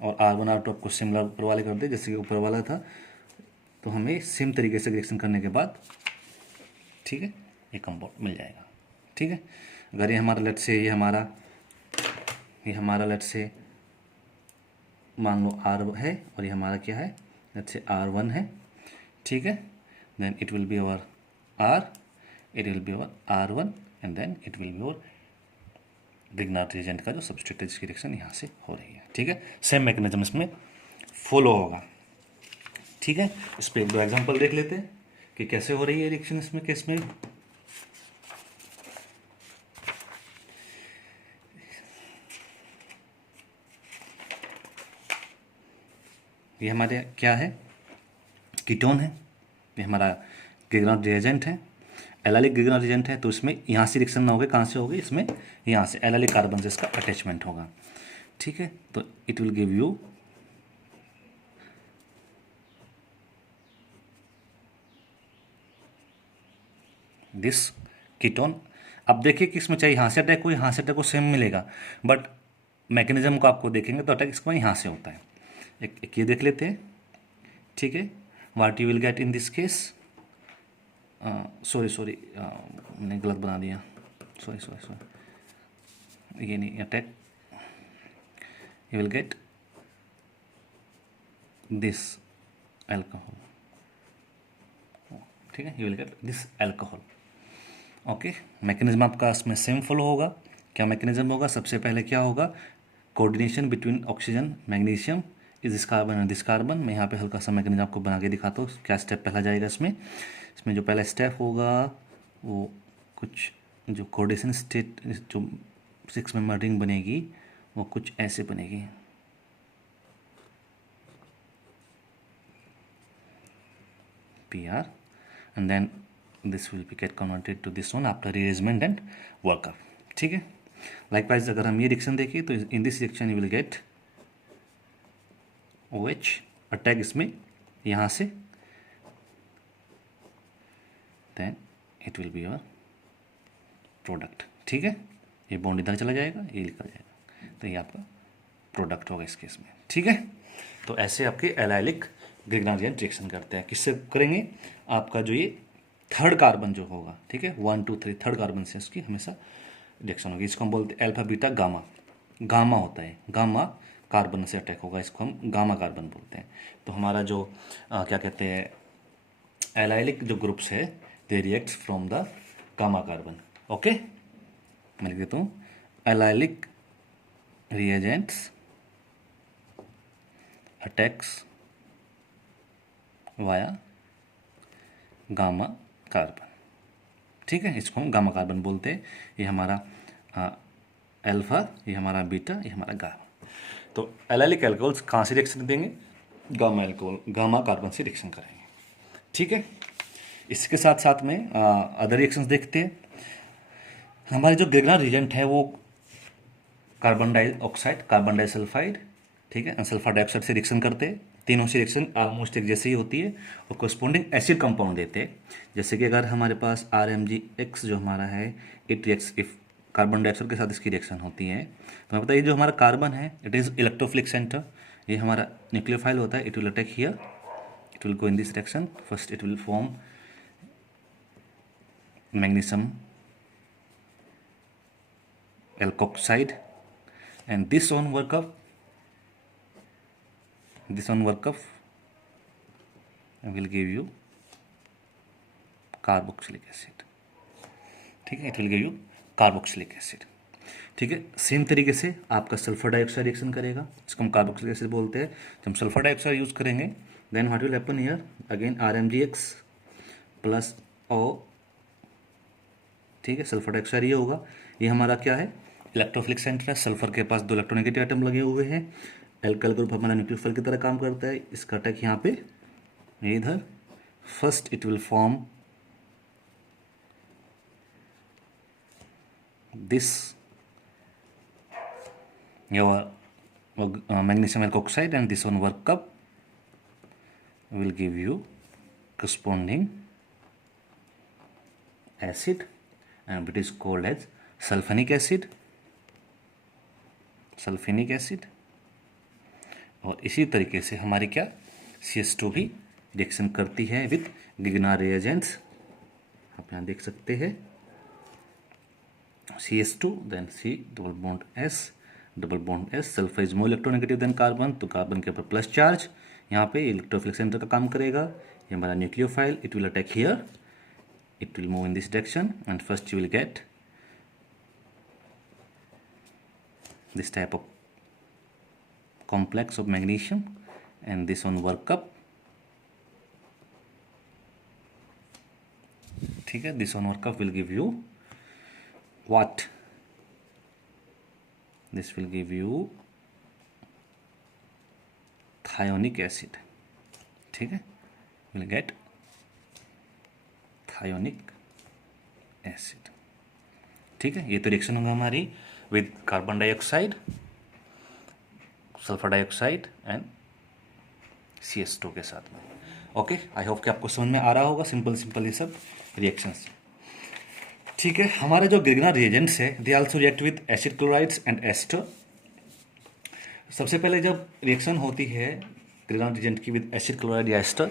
और R1 R2 आपको सिमिलर ऊपर वाले कर दे जैसे कि ऊपर वाला था, तो हमें सेम तरीके से रिएक्शन करने के बाद, ठीक है, ये कंपाउंड मिल जाएगा, ठीक है। अगर ये हमारा लेट से ये हमारा लेट से मान लो R है और ये हमारा क्या है, लेट से R1 है, ठीक है, then it will be our R, it will be our R1 and then it will be our Grignard reagent का जो सब्सट्रेट है जिसकी रिएक्शन यहाँ से हो रही है, ठीक है। सेम मैकेनिज्म इसमें फॉलो होगा, ठीक है। इस पर 1-2 एग्जांपल देख लेते हैं कि कैसे हो रही है रिएक्शन इसमें केस में। ये हमारे क्या है, कीटोन है, ये हमारा ग्रिग्नार्ड रिएजेंट है, एलाइलिक ग्रिग्नार्ड रिएजेंट है, तो इसमें यहाँ से रिएक्शन ना होगी, कहाँ से होगी, इसमें यहाँ से एलाइलिक कार्बन से इसका अटैचमेंट होगा, ठीक है। तो it will give you this ketone. अब देखिए कि इसमें चाहे यहाँ से अटैक हो यहाँ से अटैक हो सेम मिलेगा, बट मैकेनिज्म को आपको देखेंगे तो अटैक इसका यहाँ से होता है। एक ये देख लेते हैं, ठीक है, what you will get in this case, sorry मैंने गलत बना दिया, सॉरी ये नहीं, attack you will get this alcohol, ठीक है, you will get this alcohol, okay. Mechanism आपका इसमें सेम फॉलो होगा। क्या मैकेनिज्म होगा, सबसे पहले क्या होगा, coordination between oxygen magnesium is this carbon and this carbon. मैं यहाँ पे हल्का सा मैकेनिज्म आपको बना के दिखाता हूँ, क्या स्टेप पहला जाएगा इसमें जो पहला स्टेप होगा वो कुछ जो कोऑर्डिनेशन स्टेट जो 6 मेंबर रिंग बनेगी वो कुछ ऐसे बनेगी, PR, and then this will be get converted to this one after rearrangement and workup, ठीक है। Likewise अगर हम ये रिएक्शन देखें तो in this reaction you will get OH attack इसमें यहाँ से, then it will be your product, ठीक है। ये बॉन्ड इधर चला जाएगा, ये निकल जाएगा, तो ये आपका प्रोडक्ट होगा इस केस में, ठीक है। तो ऐसे आपके एलाइलिक ग्रिग्नार्ड रिएक्शन करते हैं, किससे करेंगे, आपका जो ये 3rd कार्बन जो होगा, ठीक है, 1 2 3 3rd कार्बन से उसकी हमेशा रिएक्शन होगी। इसको हम बोलते हैं अल्फा बीटा गामा, गामा होता है, गामा कार्बन से अटैक होगा, इसको हम गामा कार्बन बोलते हैं। तो हमारा जो क्या कहते हैं एलाइलिक जो ग्रुप्स है they react from the gamma carbon, okay. मैं लिख देता हूँ allylic reagents attacks via gamma carbon, ठीक है, इसको हम गामा कार्बन बोलते हैं। ये हमारा अल्फा, ये हमारा बीटा, ये हमारा गामा। तो एलाइलिक अल्कोहल्स कहाँ से रिएक्शन देंगे, गामा एल्कोहल, गामा कार्बन से रिएक्शन करेंगे। ठीक है, इसके साथ साथ में अदर रिएक्शंस देखते हैं। हमारे जो ग्रिग्नार रिएजेंट है वो कार्बन डाइऑक्साइड, कार्बन डाइसल्फाइड, ठीक है, सल्फर डाइऑक्साइड से रिएक्शन करते हैं। तीनों से रिएक्शन ऑलमोस्ट एक जैसे ही होती है और कोरस्पोंडिंग एसिड कंपाउंड देते हैं। जैसे कि अगर हमारे पास RMgX जो हमारा है, it reacts if carbon dioxide के साथ इसकी रिएक्शन होती है, तो हमें पता है ये जो हमारा कार्बन है इट इज़ इलेक्ट्रोफिलिक सेंटर, ये हमारा न्यूक्लियोफाइल होता है, it will attack here, it will go in this direction, first it will form magnesium alkoxide, and this one work up will give you carboxylic acid. ठीक है, it will give you carboxylic acid. ठीक है, same तरीके से आपका sulphur dioxide reaction करेगा, जिसको हम कार्बोक्सिलिक एसिड बोलते हैं। जब हम सल्फर डाइऑक्साइड यूज करेंगे then what will happen here, again RMgX plus O। ठीक है, सल्फर डाइऑक्साइड ये होगा, ये हमारा क्या है, इलेक्ट्रोफिलिक सेंटर है। सल्फर के पास 2 इलेक्ट्रोनेगेटिव आइटम लगे हुए हैं। एल्काइल ग्रुप हमारा न्यूक्लियोफाइल की तरह काम करता है। इसका अटैक यहाँ पे, इधर first it will form this your magnesium alkoxide, and this one work up will give you corresponding acid, and it is called as sulfonic acid, और इसी तरीके से हमारी क्या CS2 भी रिएक्शन करती है विथ ग्रिग्नार रिएजेंट्स। आप यहाँ देख सकते हैं CS2 देन C double bond S, sulphur is more electronegative than carbon, तो कार्बन के ऊपर प्लस चार्ज, यहाँ पे इलेक्ट्रोफिलिक सेंटर का काम करेगा। ये हमारा nucleophile, it will attack here, it will move in this direction, and first you will gate this type of complex of magnesium, and this one work up, ठीक है, this one work up will give you what, this will give you thionic acid। ठीक है, will get thionic acid। ठीक है, ये तो reaction होगा हमारी with carbon dioxide, sulphur dioxide and CS2 के साथ में। ओके, आई होप कि आपको समझ में आ रहा होगा सिंपल ये सब रिएक्शंस। ठीक है, हमारे जो ग्रिग्नार रिएजेंट्स है they also react with acid chlorides and ester. सबसे पहले जब रिएक्शन होती है ग्रिग्नार रिएजेंट की विद एसिड क्लोराइड या एस्टर,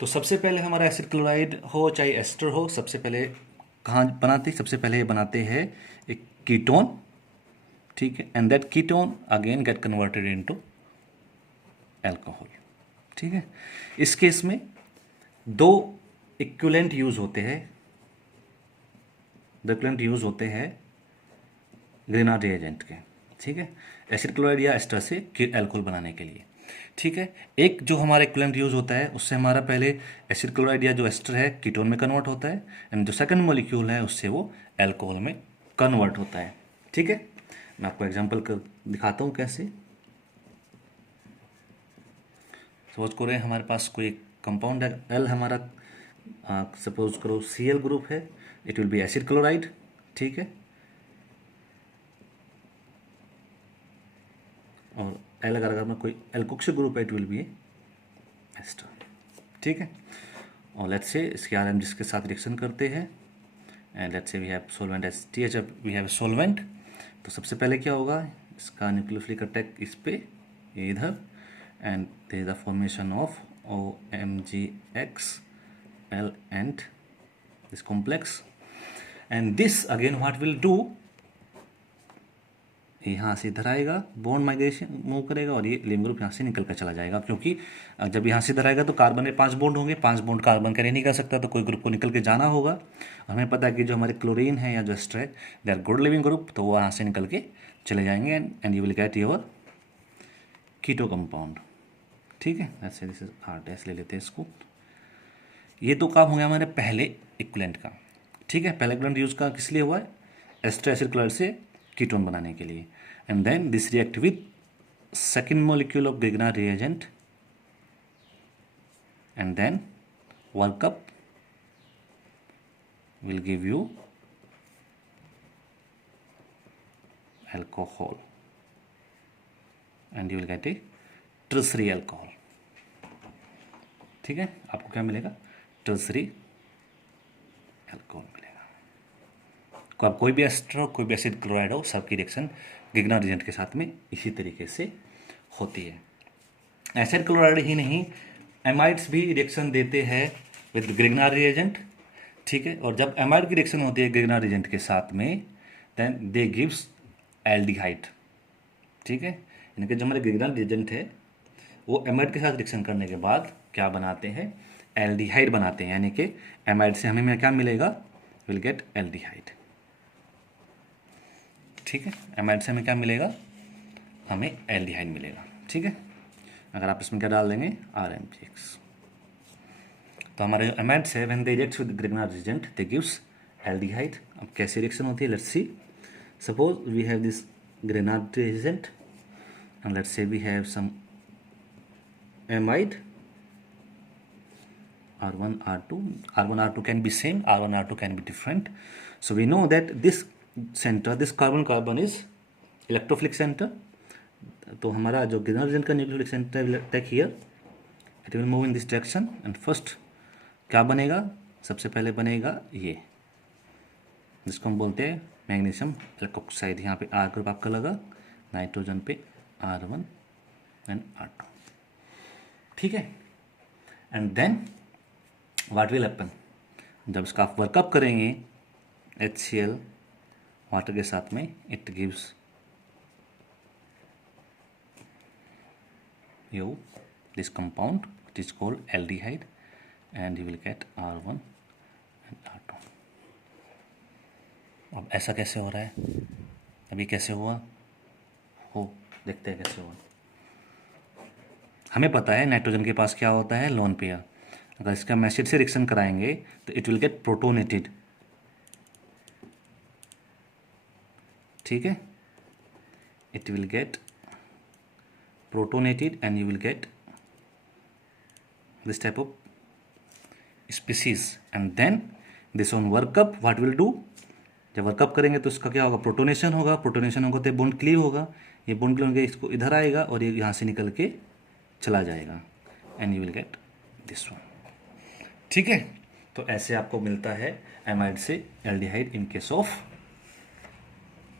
तो सबसे पहले हमारा एसिड क्लोराइड हो चाहे एस्टर हो, सबसे पहले कहाँ बनाते, सबसे पहले ये बनाते हैं एक कीटोन। ठीक है, and that ketone again get converted into alcohol. ठीक है, इस केस में 2 इक्विवेलेंट यूज होते हैं, ग्रिग्नार रिएजेंट के। ठीक है, एसिड क्लोराइड या एस्टर से अल्कोहल बनाने के लिए। ठीक है, एक जो हमारा इक्विवेलेंट यूज होता है उससे हमारा पहले एसिड क्लोराइड या जो एस्टर है कीटोन में कन्वर्ट होता है, एंड जो सेकंड मॉलिक्यूल है उससे वो अल्कोहल में कन्वर्ट होता है। ठीक है, मैं आपको एग्जांपल कर दिखाता हूँ कैसे। सपोज करो हमारे पास कोई कंपाउंड है, L हमारा सपोज करो Cl ग्रुप है, it will B acid chloride. ठीक है, और L अगर में कोई एल्कोक्सिल ग्रुप है, इट विल बी एस्टर। ठीक है, और लेट्स से इसके RM जिसके साथ रिएक्शन करते हैं, and let's say we have solvent एस TH, वी हैव सॉल्वेंट। तो सबसे पहले क्या होगा, इसका न्यूक्लियोफिलिक अटैक इस पे इधर, and there is the formation of OMgX L and this complex, and this again what will do, यहाँ से इधर आएगा, बॉन्ड माइग्रेशन मूव करेगा और ये लिम ग्रुप यहाँ से निकल कर चला जाएगा, क्योंकि जब यहाँ से इधर आएगा तो कार्बन में 5 बॉन्ड होंगे, 5 बॉन्ड कार्बन कैरी नहीं कर सकता, तो कोई ग्रुप को निकल के जाना होगा। और हमें पता है कि जो हमारे क्लोरीन है या जो एस्टर है they are good leaving group, तो वो यहाँ से निकल के चले जाएंगे, and you will get your keto compound. ठीक है, ऐसे दिस इज R- ले लेते हैं इसको। ये तो काम हो गया हमारे पहले इक्विवेलेंट का। ठीक है, पहले इक्विवेलेंट यूज का किस लिए हुआ है, एस्टर एसिड क्लोराइड से कीटोन बनाने के लिए, and then this react with second molecule of Grignard reagent and then workup will give you alcohol and you will get a tertiary alcohol. ठीक है, आपको क्या मिलेगा? tertiary alcohol मिलेगा. अब कोई भी एस्टर हो, कोई भी एसिड क्लोराइड हो, सबकी रिएक्शन ग्रिग्नार्ड रिएजेंट के साथ में इसी तरीके से होती है. एसिड क्लोराइड ही नहीं, एमाइड्स भी रिएक्शन देते हैं विद ग्रिग्नार्ड रिएजेंट. ठीक है, और जब एमाइड की रिएक्शन होती है ग्रिग्नार्ड रिएजेंट के साथ में, देन दे गिव्स एल्डिहाइड. ठीक है, यानी कि जो हमारे ग्रिग्नार्ड रिएजेंट है वो एमाइड के साथ रिएक्शन करने के बाद क्या बनाते हैं? एल्डिहाइड बनाते हैं. यानी कि एमाइड से हमें क्या मिलेगा? Will get aldehyde. ठीक है, एमाइड से हमें क्या मिलेगा? हमें एल्डिहाइड मिलेगा. ठीक है, अगर आप इसमें क्या डाल देंगे? RMGX. तो हमारे एमाइड्स है when they react with Grignard reagent they gives aldehyde. अब कैसे रिएक्शन होती है? Let's see. Suppose we have this Grignard reagent and let's say we have some amide R1 R2. R1 R2 can be same, R1 R2 can be different. So we know that this center, this carbon is electrophilic center. तो हमारा जो Grignard reagent का nucleophilic centre will take here, it will move in this direction and first क्या बनेगा? सबसे पहले बनेगा ये, जिसको हम बोलते हैं मैग्नीशियम एल्कोक्साइड. यहाँ पे R ग्रुप आपका लगा, नाइट्रोजन पे R1 एंड R2. ठीक है, and then what will happen? जब इसका आप वर्कअप करेंगे HCl वाटर के साथ में, it gives you this compound, it is called aldehyde and you will get R1 and R2. अब ऐसा कैसे हो रहा है? अभी कैसे हुआ हो, देखते हैं कैसे हुआ. हमें पता है नाइट्रोजन के पास क्या होता है? Lone pair. अगर इसका हम एसिड से रिएक्शन कराएंगे तो इट विल गेट प्रोटोनेटेड. ठीक है, it will get protonated and you will get this type of species. And then this on workup what will do? जब वर्कअप करेंगे तो इसका क्या होगा? प्रोटोनेशन होगा. प्रोटोनेशन होगा तो बॉन्ड क्लीव होगा. ये बॉन्ड क्लीव होगा, इसको इधर आएगा और ये यहाँ से निकल के चला जाएगा and you will get this one. ठीक है, तो ऐसे आपको मिलता है एमाइड से aldehyde in case of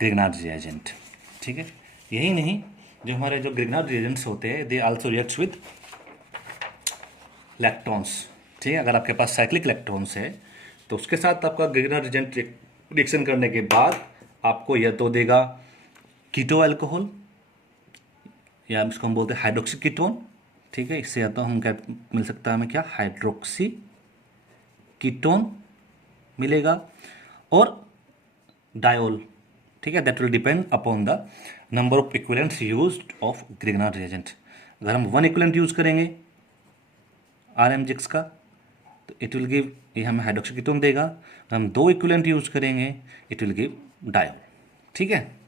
Grignard reagent. ठीक है, यही नहीं, जो हमारे जो ग्रिग्नार्ड रिएजेंट्स होते हैं दे आल्सो रिएक्ट्स विद लैक्टोन्स. ठीक है, अगर आपके पास साइक्लिक लैक्टोन्स है तो उसके साथ आपका ग्रिग्नार्ड रिएजेंट रिएक्शन करने के बाद आपको यह तो देगा कीटो अल्कोहल, या इसको हम बोलते हैं हाइड्रोक्सी कीटोन. ठीक है, इससे या तो हम क्या मिल सकता है? हमें क्या? हाइड्रोक्सी कीटोन मिलेगा और डायोल. ठीक है, that will depend upon the number of equivalents used of Grignard reagent. अगर हम 1 इक्विवेलेंट यूज करेंगे RMGX का तो इट विल गिव, ये हमें हाइड्रोक्सी कीटोन देगा. अगर हम 2 इक्विवेलेंट यूज करेंगे इट विल गिव डायोल. ठीक है,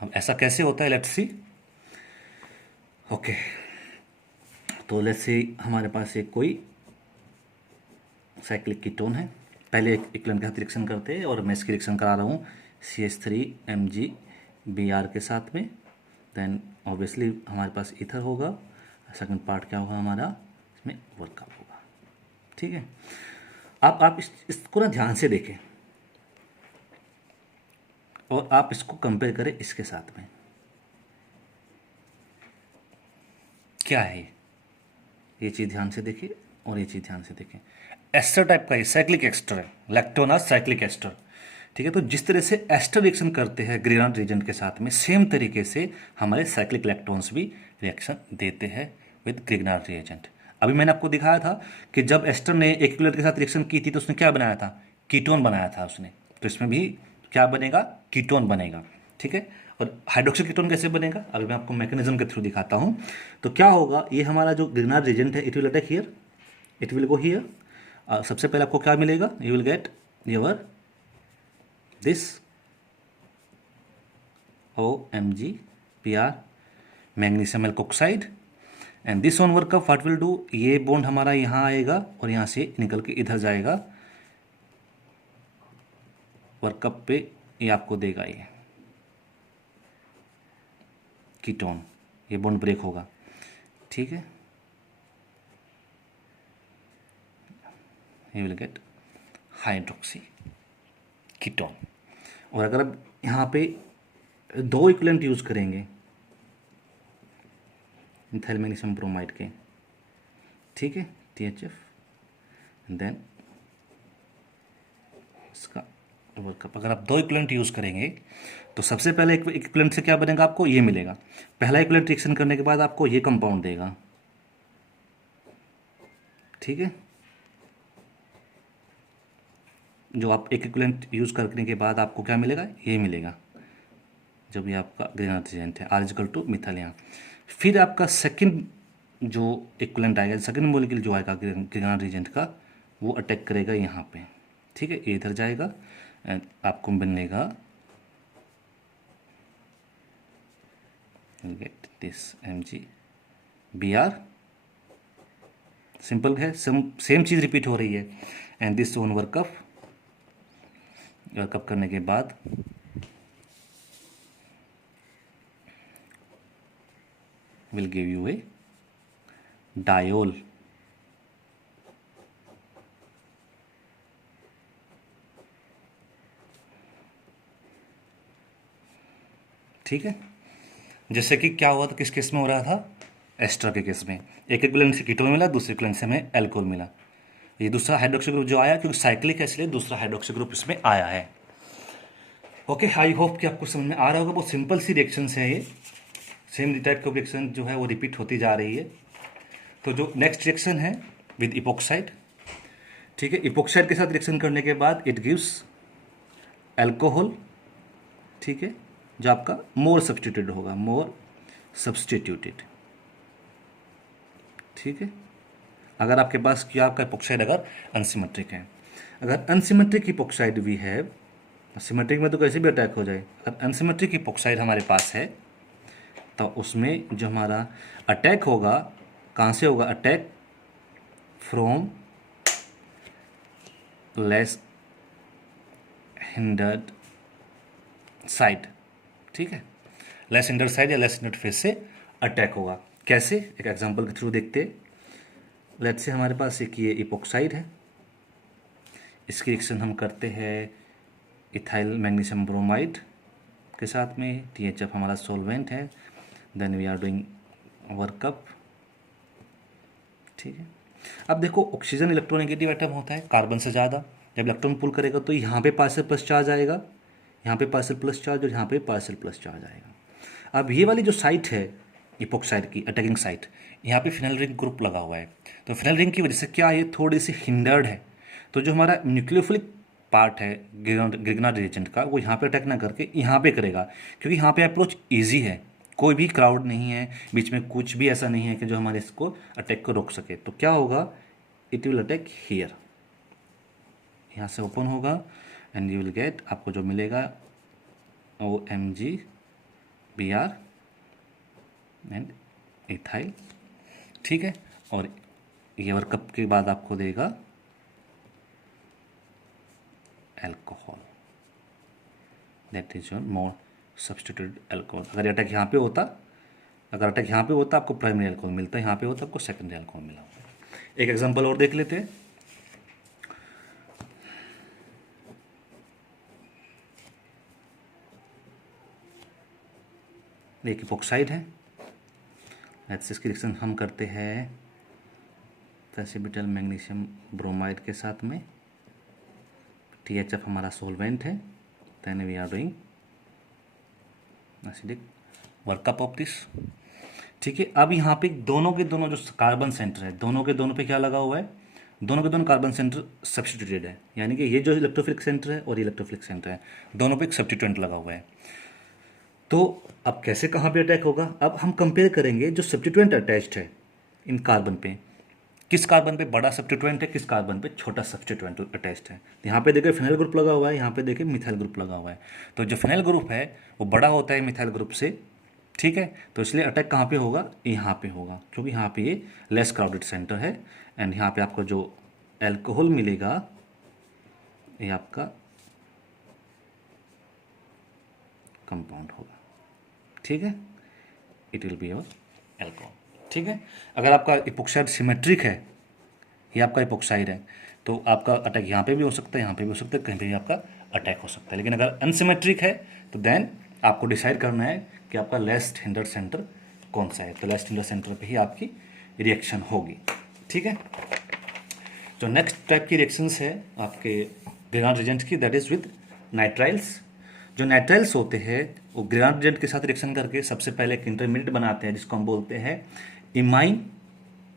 अब ऐसा कैसे होता है? Let's C. ओके, तो लेट्स सी हमारे पास एक कोई साइक्लिक कीटोन है. पहले एक इक्विवेलेंट के साथ रिएक्शन करते हैं और मैं इसकी रिएक्शन करा रहा हूँ CH3MgBr के साथ में. देन ऑब्वियसली हमारे पास ईथर होगा. सेकंड पार्ट क्या होगा हमारा? इसमें वर्कअप होगा. ठीक है, आप इसको ना ध्यान से देखें और आप इसको कंपेयर करें इसके साथ में. क्या है ये चीज़ ध्यान से देखिए और ये चीज़ ध्यान से देखें. एस्टर टाइप का ये साइक्लिक एस्टर है, लैक्टोनास साइक्लिक एस्टर. ठीक है, तो जिस तरह से एस्टर रिएक्शन करते हैं ग्रिग्नार्ड रिएजेंट के साथ में, सेम तरीके से हमारे साइक्लिक लैक्टोन्स भी रिएक्शन देते हैं विद ग्रिग्नार्ड रिएजेंट. अभी मैंने आपको दिखाया था कि जब एस्टर ने एक इक्विवेलेंट के साथ रिएक्शन की थी तो उसने क्या बनाया था? कीटोन बनाया था उसने. तो इसमें भी क्या बनेगा? कीटोन बनेगा. ठीक है, और हाइड्रोक्सी कीटोन कैसे बनेगा? अभी मैं आपको मैकेनिज्म के थ्रू दिखाता हूँ. तो क्या होगा? ये हमारा जो ग्रिग्नार्ड रिएजेंट है it will attack here, it will go here. सबसे पहले आपको क्या मिलेगा? You will get your this OMgPr magnesium alkoxide and this one workup what will do, ये बॉन्ड हमारा यहाँ आएगा और यहाँ से निकल के इधर जाएगा, वर्कअप पे ये आपको देगा ये कीटोन, ये बॉन्ड ब्रेक होगा, ठीक है, you will get hydroxy ketone. और अगर आप यहाँ पे दो इक्विवेलेंट यूज करेंगे मिथाइल मैग्नीशियम ब्रोमाइड के, ठीक है, THF, देन इसका वर्कअप, अगर आप दो इक्विवेलेंट यूज करेंगे तो सबसे पहले इक्विवेलेंट से क्या बनेगा, आपको ये मिलेगा, पहला इक्विवेलेंट रिएक्शन करने के बाद आपको ये कंपाउंड देगा, ठीक है, जो आप एक इक्विवेलेंट यूज करने के बाद आपको क्या मिलेगा, ये मिलेगा, जब ये आपका ग्रिग्नार्ड रिएजेंट है, R = मिथाइल यहाँ। फिर आपका सेकंड जो इक्विवेलेंट आएगा, सेकंड मॉलिक्यूल जो आएगा ग्रिग्नार्ड रिएजेंट का, वो अटैक करेगा यहाँ पे, ठीक है, ये इधर जाएगा एंड आपको मिलेगा गेट दिस MgBr, सिंपल है, सेम चीज़ रिपीट हो रही है। एंड दिस वन वर्कअप करने के बाद will give you a diol, ठीक है। जैसे कि क्या हुआ था, किस केस में हो रहा था, एस्टर के केस में, एक इक्विवेलेंट से कीटोन मिला, दूसरे इक्विवेलेंट से हमें एल्कोहल मिला, ये दूसरा हाइड्रोक्सी ग्रुप जो आया, क्योंकि साइक्लिक है इसलिए दूसरा हाइड्रोक्सी ग्रुप इसमें आया है। ओके, आई होप कि आपको समझ में आ रहा होगा, बहुत सिंपल सी रिएक्शन है ये, सेम टाइप का रिएक्शन जो है वो रिपीट होती जा रही है। तो जो नेक्स्ट रिएक्शन है विद इपोक्साइड, ठीक है, इपोक्साइड के साथ रिएक्शन करने के बाद इट गिव्स एल्कोहल, ठीक है, जो आपका मोर सब्स्टिट्यूटेड होगा, मोर सब्स्टिट्यूटेड, ठीक है। अगर आपके पास क्या आपका इपोक्साइड अगर अनसिमेट्रिक है, अगर अनसिमेट्रिक इपोक्साइड भी है, सिमेट्रिक में तो कैसे भी अटैक हो जाए, अगर अनसिमेट्रिक इपोक्साइड हमारे पास है तो उसमें जो हमारा अटैक होगा, कहाँ से होगा, attack from less hindered side, ठीक है, लेस हिंडर्ड साइड या लेस हिंडर्ड फेस से अटैक होगा। कैसे, एक एग्जांपल के थ्रू देखते हैं। लेट्स से हमारे पास एक ये इपोक्साइड है, इसकी रिएक्शन हम करते हैं इथाइल मैग्नीशियम ब्रोमाइड के साथ में, THF हमारा सॉल्वेंट है, then we are doing workup, ठीक है। अब देखो, ऑक्सीजन इलेक्ट्रोनेगेटिव एटम होता है कार्बन से ज़्यादा, जब इलेक्ट्रॉन पुल करेगा तो यहाँ पे पार्शियल प्लस चार्ज आएगा, यहाँ पे पार्शियल प्लस चार्ज और यहाँ पे पार्शियल प्लस चार्ज आएगा। अब ये वाली जो साइट है इपोक्साइड की अटैकिंग साइट, यहाँ पे फिनाइल रिंग ग्रुप लगा हुआ है, तो फिनाइल रिंग की वजह से क्या, ये थोड़ी सी हिंडर्ड है, तो जो हमारा न्यूक्लियोफिलिक पार्ट है ग्रिग्नार्ड रिएजेंट का, वो यहाँ पे अटैक ना करके यहाँ पे करेगा, क्योंकि यहाँ पे अप्रोच ईजी है, कोई भी क्राउड नहीं है, बीच में कुछ भी ऐसा नहीं है कि जो हमारे इसको अटैक को रोक सके। तो क्या होगा, इट विल अटैक हियर, यहाँ से ओपन होगा एंड यू विल गेट, आपको जो मिलेगा OMgBr एंड इथाइल, ठीक है, और ये वर्कअप के बाद आपको देगा alcohol, that is your more substituted alcohol. अगर अटैक यहाँ पे होता, अगर अटैक यहाँ पे होता आपको प्राइमरी एल्कोहल मिलता, यहाँ पे होता आपको सेकेंडरी एल्कोहल मिला। एक एग्जांपल और देख लेते हैं। एक इपोक्साइड है, इसकी रिएक्शन हम करते हैं प्रेसिपिटल मैग्नीशियम ब्रोमाइड के साथ में, THF हमारा सॉल्वेंट है, then we are doing acidic workup of this, ठीक है। अब यहाँ पे दोनों के दोनों जो कार्बन सेंटर है, दोनों के दोनों पे क्या लगा हुआ है, दोनों के दोनों कार्बन सेंटर सब्स्टिट्यूटेड है, यानी कि ये जो इलेक्ट्रोफिलिक सेंटर है और ये इलेक्ट्रोफिलिक सेंटर है, दोनों पे एक सब्स्टिट्यूएंट लगा हुआ है। तो अब कैसे कहाँ पे अटैक होगा, अब हम कंपेयर करेंगे जो सब्स्टिट्यूएंट अटैच्ड है इन कार्बन पे, किस कार्बन पे बड़ा सब्स्टिट्यूएंट है, किस कार्बन पे छोटा सब्स्टिट्यूएंट अटैच्ड है। तो यहाँ पे देखिए फिनाइल ग्रुप लगा हुआ है, यहाँ पे देखिए मिथाइल ग्रुप लगा हुआ है। तो जो फिनाइल ग्रुप है वो बड़ा होता है मिथाइल ग्रुप से, ठीक है, तो इसलिए अटैक कहाँ पे होगा, यहाँ पे होगा, क्योंकि यहाँ पे ये लेस क्राउडेड सेंटर है एंड यहाँ पे आपको जो एल्कोहल मिलेगा ये आपका कंपाउंड होगा। ठीक है, it will be your alcohol. ठीक है, अगर आपका इपोक्साइड सिमेट्रिक है, ये आपका इपोक्साइड है, तो आपका अटैक यहाँ पे भी हो सकता है, यहाँ पे भी हो सकता है, कहीं पे भी आपका अटैक हो सकता है। लेकिन अगर अनसिमेट्रिक है तो देन आपको डिसाइड करना है कि आपका लेस्ट हिंडर्ड सेंटर कौन सा है, तो लेस्ट हिंडर्ड सेंटर पे ही आपकी रिएक्शन होगी। ठीक है, जो नेक्स्ट टाइप की रिएक्शंस है आपके ग्रिग्नार्ड रिएजेंट की, दैट इज विद नाइट्राइल्स। जो नाइट्राइल्स होते हैं वो ग्रिग्नार्ड रिएजेंट के साथ रिएक्शन करके सबसे पहले एक इंटरमीडिएट बनाते हैं जिसको हम बोलते हैं इमाइन।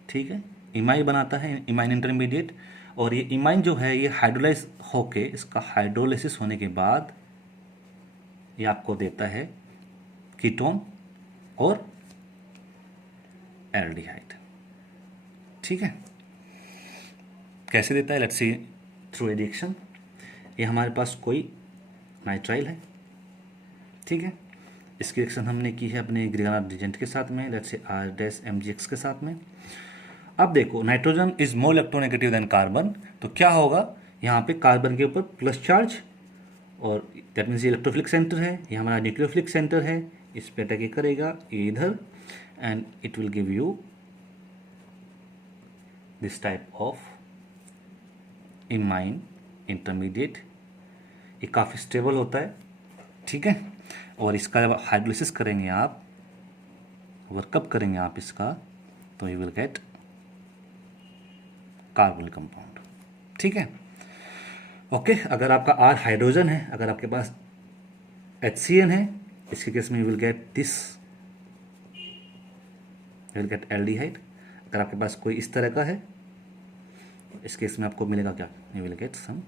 ठीक है, इमाइन बनाता है, इमाइन इंटरमीडिएट। और ये इमाइन जो है ये हाइड्रोलाइज होके, इसका हाइड्रोलिसिस होने के बाद ये आपको देता है कीटोन और एल्डिहाइड। ठीक है, कैसे देता है, let's C through a reaction. ये हमारे पास कोई नाइट्राइल है, ठीक है, इसकी रिएक्शन हमने की है अपने ग्रिग्नार्ड रिएजेंट के साथ में, लेट्स से R-MgX के साथ में। अब देखो nitrogen is more electronegative than carbon, तो क्या होगा, यहाँ पे कार्बन के ऊपर प्लस चार्ज, और दैट मीन्स ये इलेक्ट्रोफिलिक सेंटर है, ये हमारा न्यूक्लियोफिलिक सेंटर है, इस पे अटैक करेगा ये इधर and it will give you this type of imine intermediate. ये काफ़ी स्टेबल होता है। ठीक है, और इसका जब हाइड्रोलिसिस करेंगे आप, वर्कअप करेंगे आप इसका, तो you will gate carbonyl compound. ठीक है, ओके, अगर आपका R हाइड्रोजन है, अगर आपके पास HCN है, इसके केस में you will get this, you will gate aldehyde. अगर आपके पास कोई इस तरह का है, इस केस में आपको मिलेगा क्या, you will get some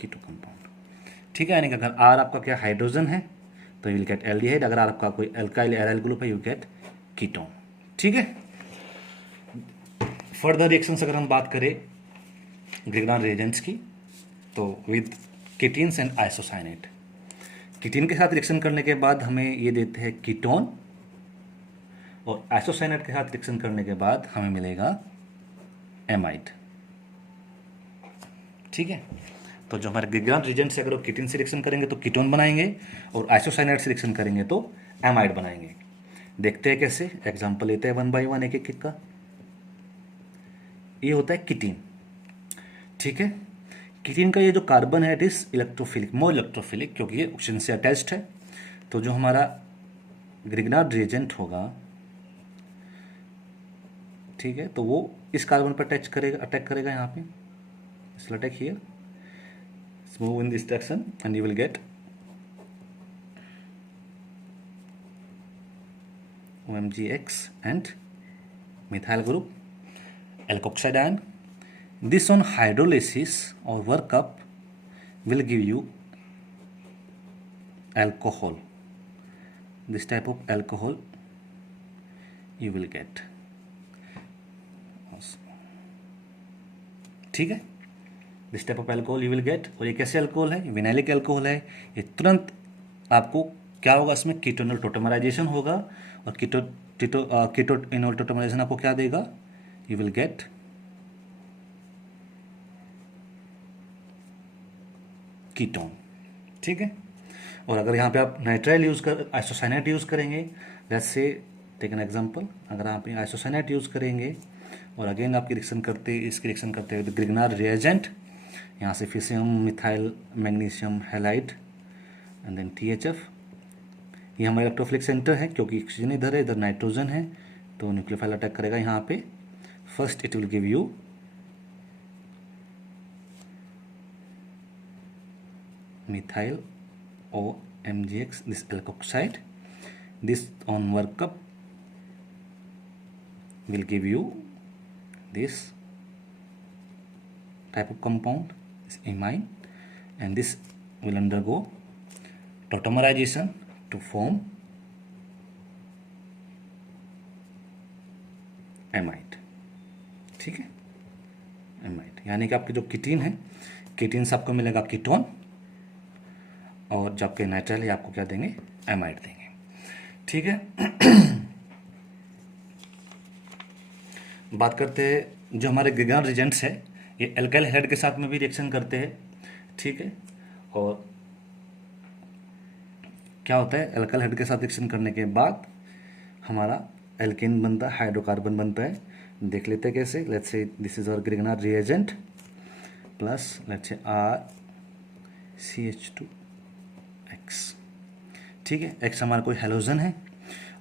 keto compound. ठीक है, यानी कि अगर R आपका क्या हाइड्रोजन है तो यू विल गेट एल्डिहाइड, अगर R आपका कोई एल्काइल एराइल ग्रुप है यू गेट कीटोन। ठीक है, फर्दर रिएक्शंस अगर हम बात करें ग्रिग्नार्ड रिएजेंट्स की, तो विद कीटीन्स एंड आइसोसाइनेट। कीटीन के साथ रिएक्शन करने के बाद हमें ये देते हैं कीटोन, और आइसोसाइनेट के साथ रिएक्शन करने के बाद हमें मिलेगा एमाइड। ठीक है, तो जो हमारे ग्रिग्नार्ड रिएजेंट से अगर वो कीटीन से रिएक्शन करेंगे तो कीटोन बनाएंगे, और आइसोसाइनेट से रिएक्शन करेंगे तो एमाइड बनाएंगे। देखते हैं कैसे, एग्जांपल लेते हैं 1 बाय 1 एक एक का। ये होता है कीटीन। ठीक है, कीटीन का ये जो कार्बन है it is electrophilic, more electrophilic, क्योंकि ये ऑक्सीजन से अटैच्ड है। तो जो हमारा ग्रिग्नार्ड रिएजेंट होगा, ठीक है, तो वो इस कार्बन पर अटैक करेगा यहाँ पे, इस attack here, move in this direction and you will get OMgX and methyl group alkoxide ion. This on hydrolysis or workup will give you alcohol. This type of alcohol you will get. ठीक है, this type of alcohol you will gate. और ये कैसे alcohol है, vinylic alcohol है। ये तुरंत आपको क्या होगा, इसमें कीटोनल टोटमराइजेशन होगा, और कीटोइनोल टोटमराइजेशन आपको क्या देगा, यू विल गेट कीटोन। ठीक है, और अगर यहाँ पे आप नाइट्राइल आइसोसाइनेट यूज़ करेंगे, let's say take an example, अगर आप आइसोसाइनेट यूज़ करेंगे और अगेन आपकी रिएक्शन करते हुए ग्रिग्नार्ड रिएजेंट, यहाँ से फिर से हम methyl magnesium halide and then THF। ये हमारा इलेक्ट्रोफिलिक सेंटर है, क्योंकि ऑक्सीजन इधर है, इधर नाइट्रोजन है, तो न्यूक्लियोफाइल अटैक करेगा यहाँ पे। First it will give you methyl OMgX, this alkoxide, this on workup will give you this type of compound, is imine, and this will undergo tautomerization to form amide। ठीक है, amide यानी कि आपके जो कीटीन है, कीटीन से आपको मिलेगा कीटोन, और जो आपके नाइट्राइल है आपको क्या देंगे, एमाइड देंगे। ठीक है। बात करते हैं जो हमारे ग्रिग्नार्ड रिएजेंट्स है, ये एल्काइल हेड के साथ में भी रिएक्शन करते हैं, ठीक है। और क्या होता है, एल्काइल हेड के साथ रिएक्शन करने के बाद हमारा एल्केन बनता है, हाइड्रोकार्बन बनता है। देख लेते हैं कैसे। Let's say this is our Grignard reagent plus let's say RCH2X, ठीक है। X हमारा कोई हेलोजन है,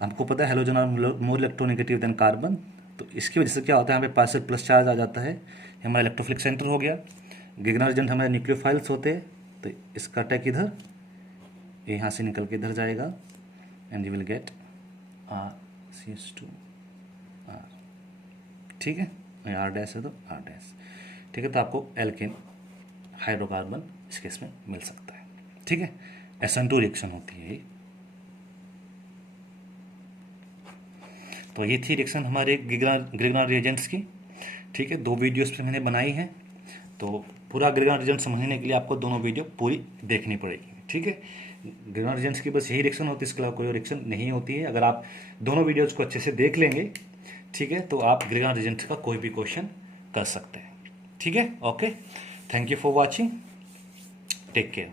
हमको पता है halogen are more electronegative than carbon, तो इसकी वजह से क्या होता है, यहाँ पे पास से प्लस चार्ज आ जाता है, ये हमारा इलेक्ट्रोफिलिक सेंटर हो गया। ग्रिग्नार्ड रिएजेंट हमारे न्यूक्लियोफाइल्स होते हैं, तो इसका अटैक इधर, ये यहाँ से निकल के इधर जाएगा and you will gate RCH2R, ठीक है। R डैश है तो R डैश, ठीक है। तो आपको एल्केन हाइड्रोकार्बन इस केस में मिल सकता है, ठीक है। SN2 रिएक्शन होती है ये। तो ये थी रिएक्शन हमारे ग्रिग्नार्ड रिएजेंट्स की, ठीक है। 2 वीडियोस पे मैंने बनाई है, तो पूरा ग्रिग्नार्ड रिएजेंट समझने के लिए आपको दोनों वीडियो पूरी देखनी पड़ेगी, ठीक है। ग्रिग्नार्ड रिएजेंट्स की बस यही रिएक्शन होती है, इसके अलावा कोई रिएक्शन नहीं होती है। अगर आप दोनों वीडियोज को अच्छे से देख लेंगे, ठीक है, तो आप ग्रिग्नार्ड रिएजेंट्स का कोई भी क्वेश्चन कर सकते हैं, ठीक है। Okay, thank you for watching, take care.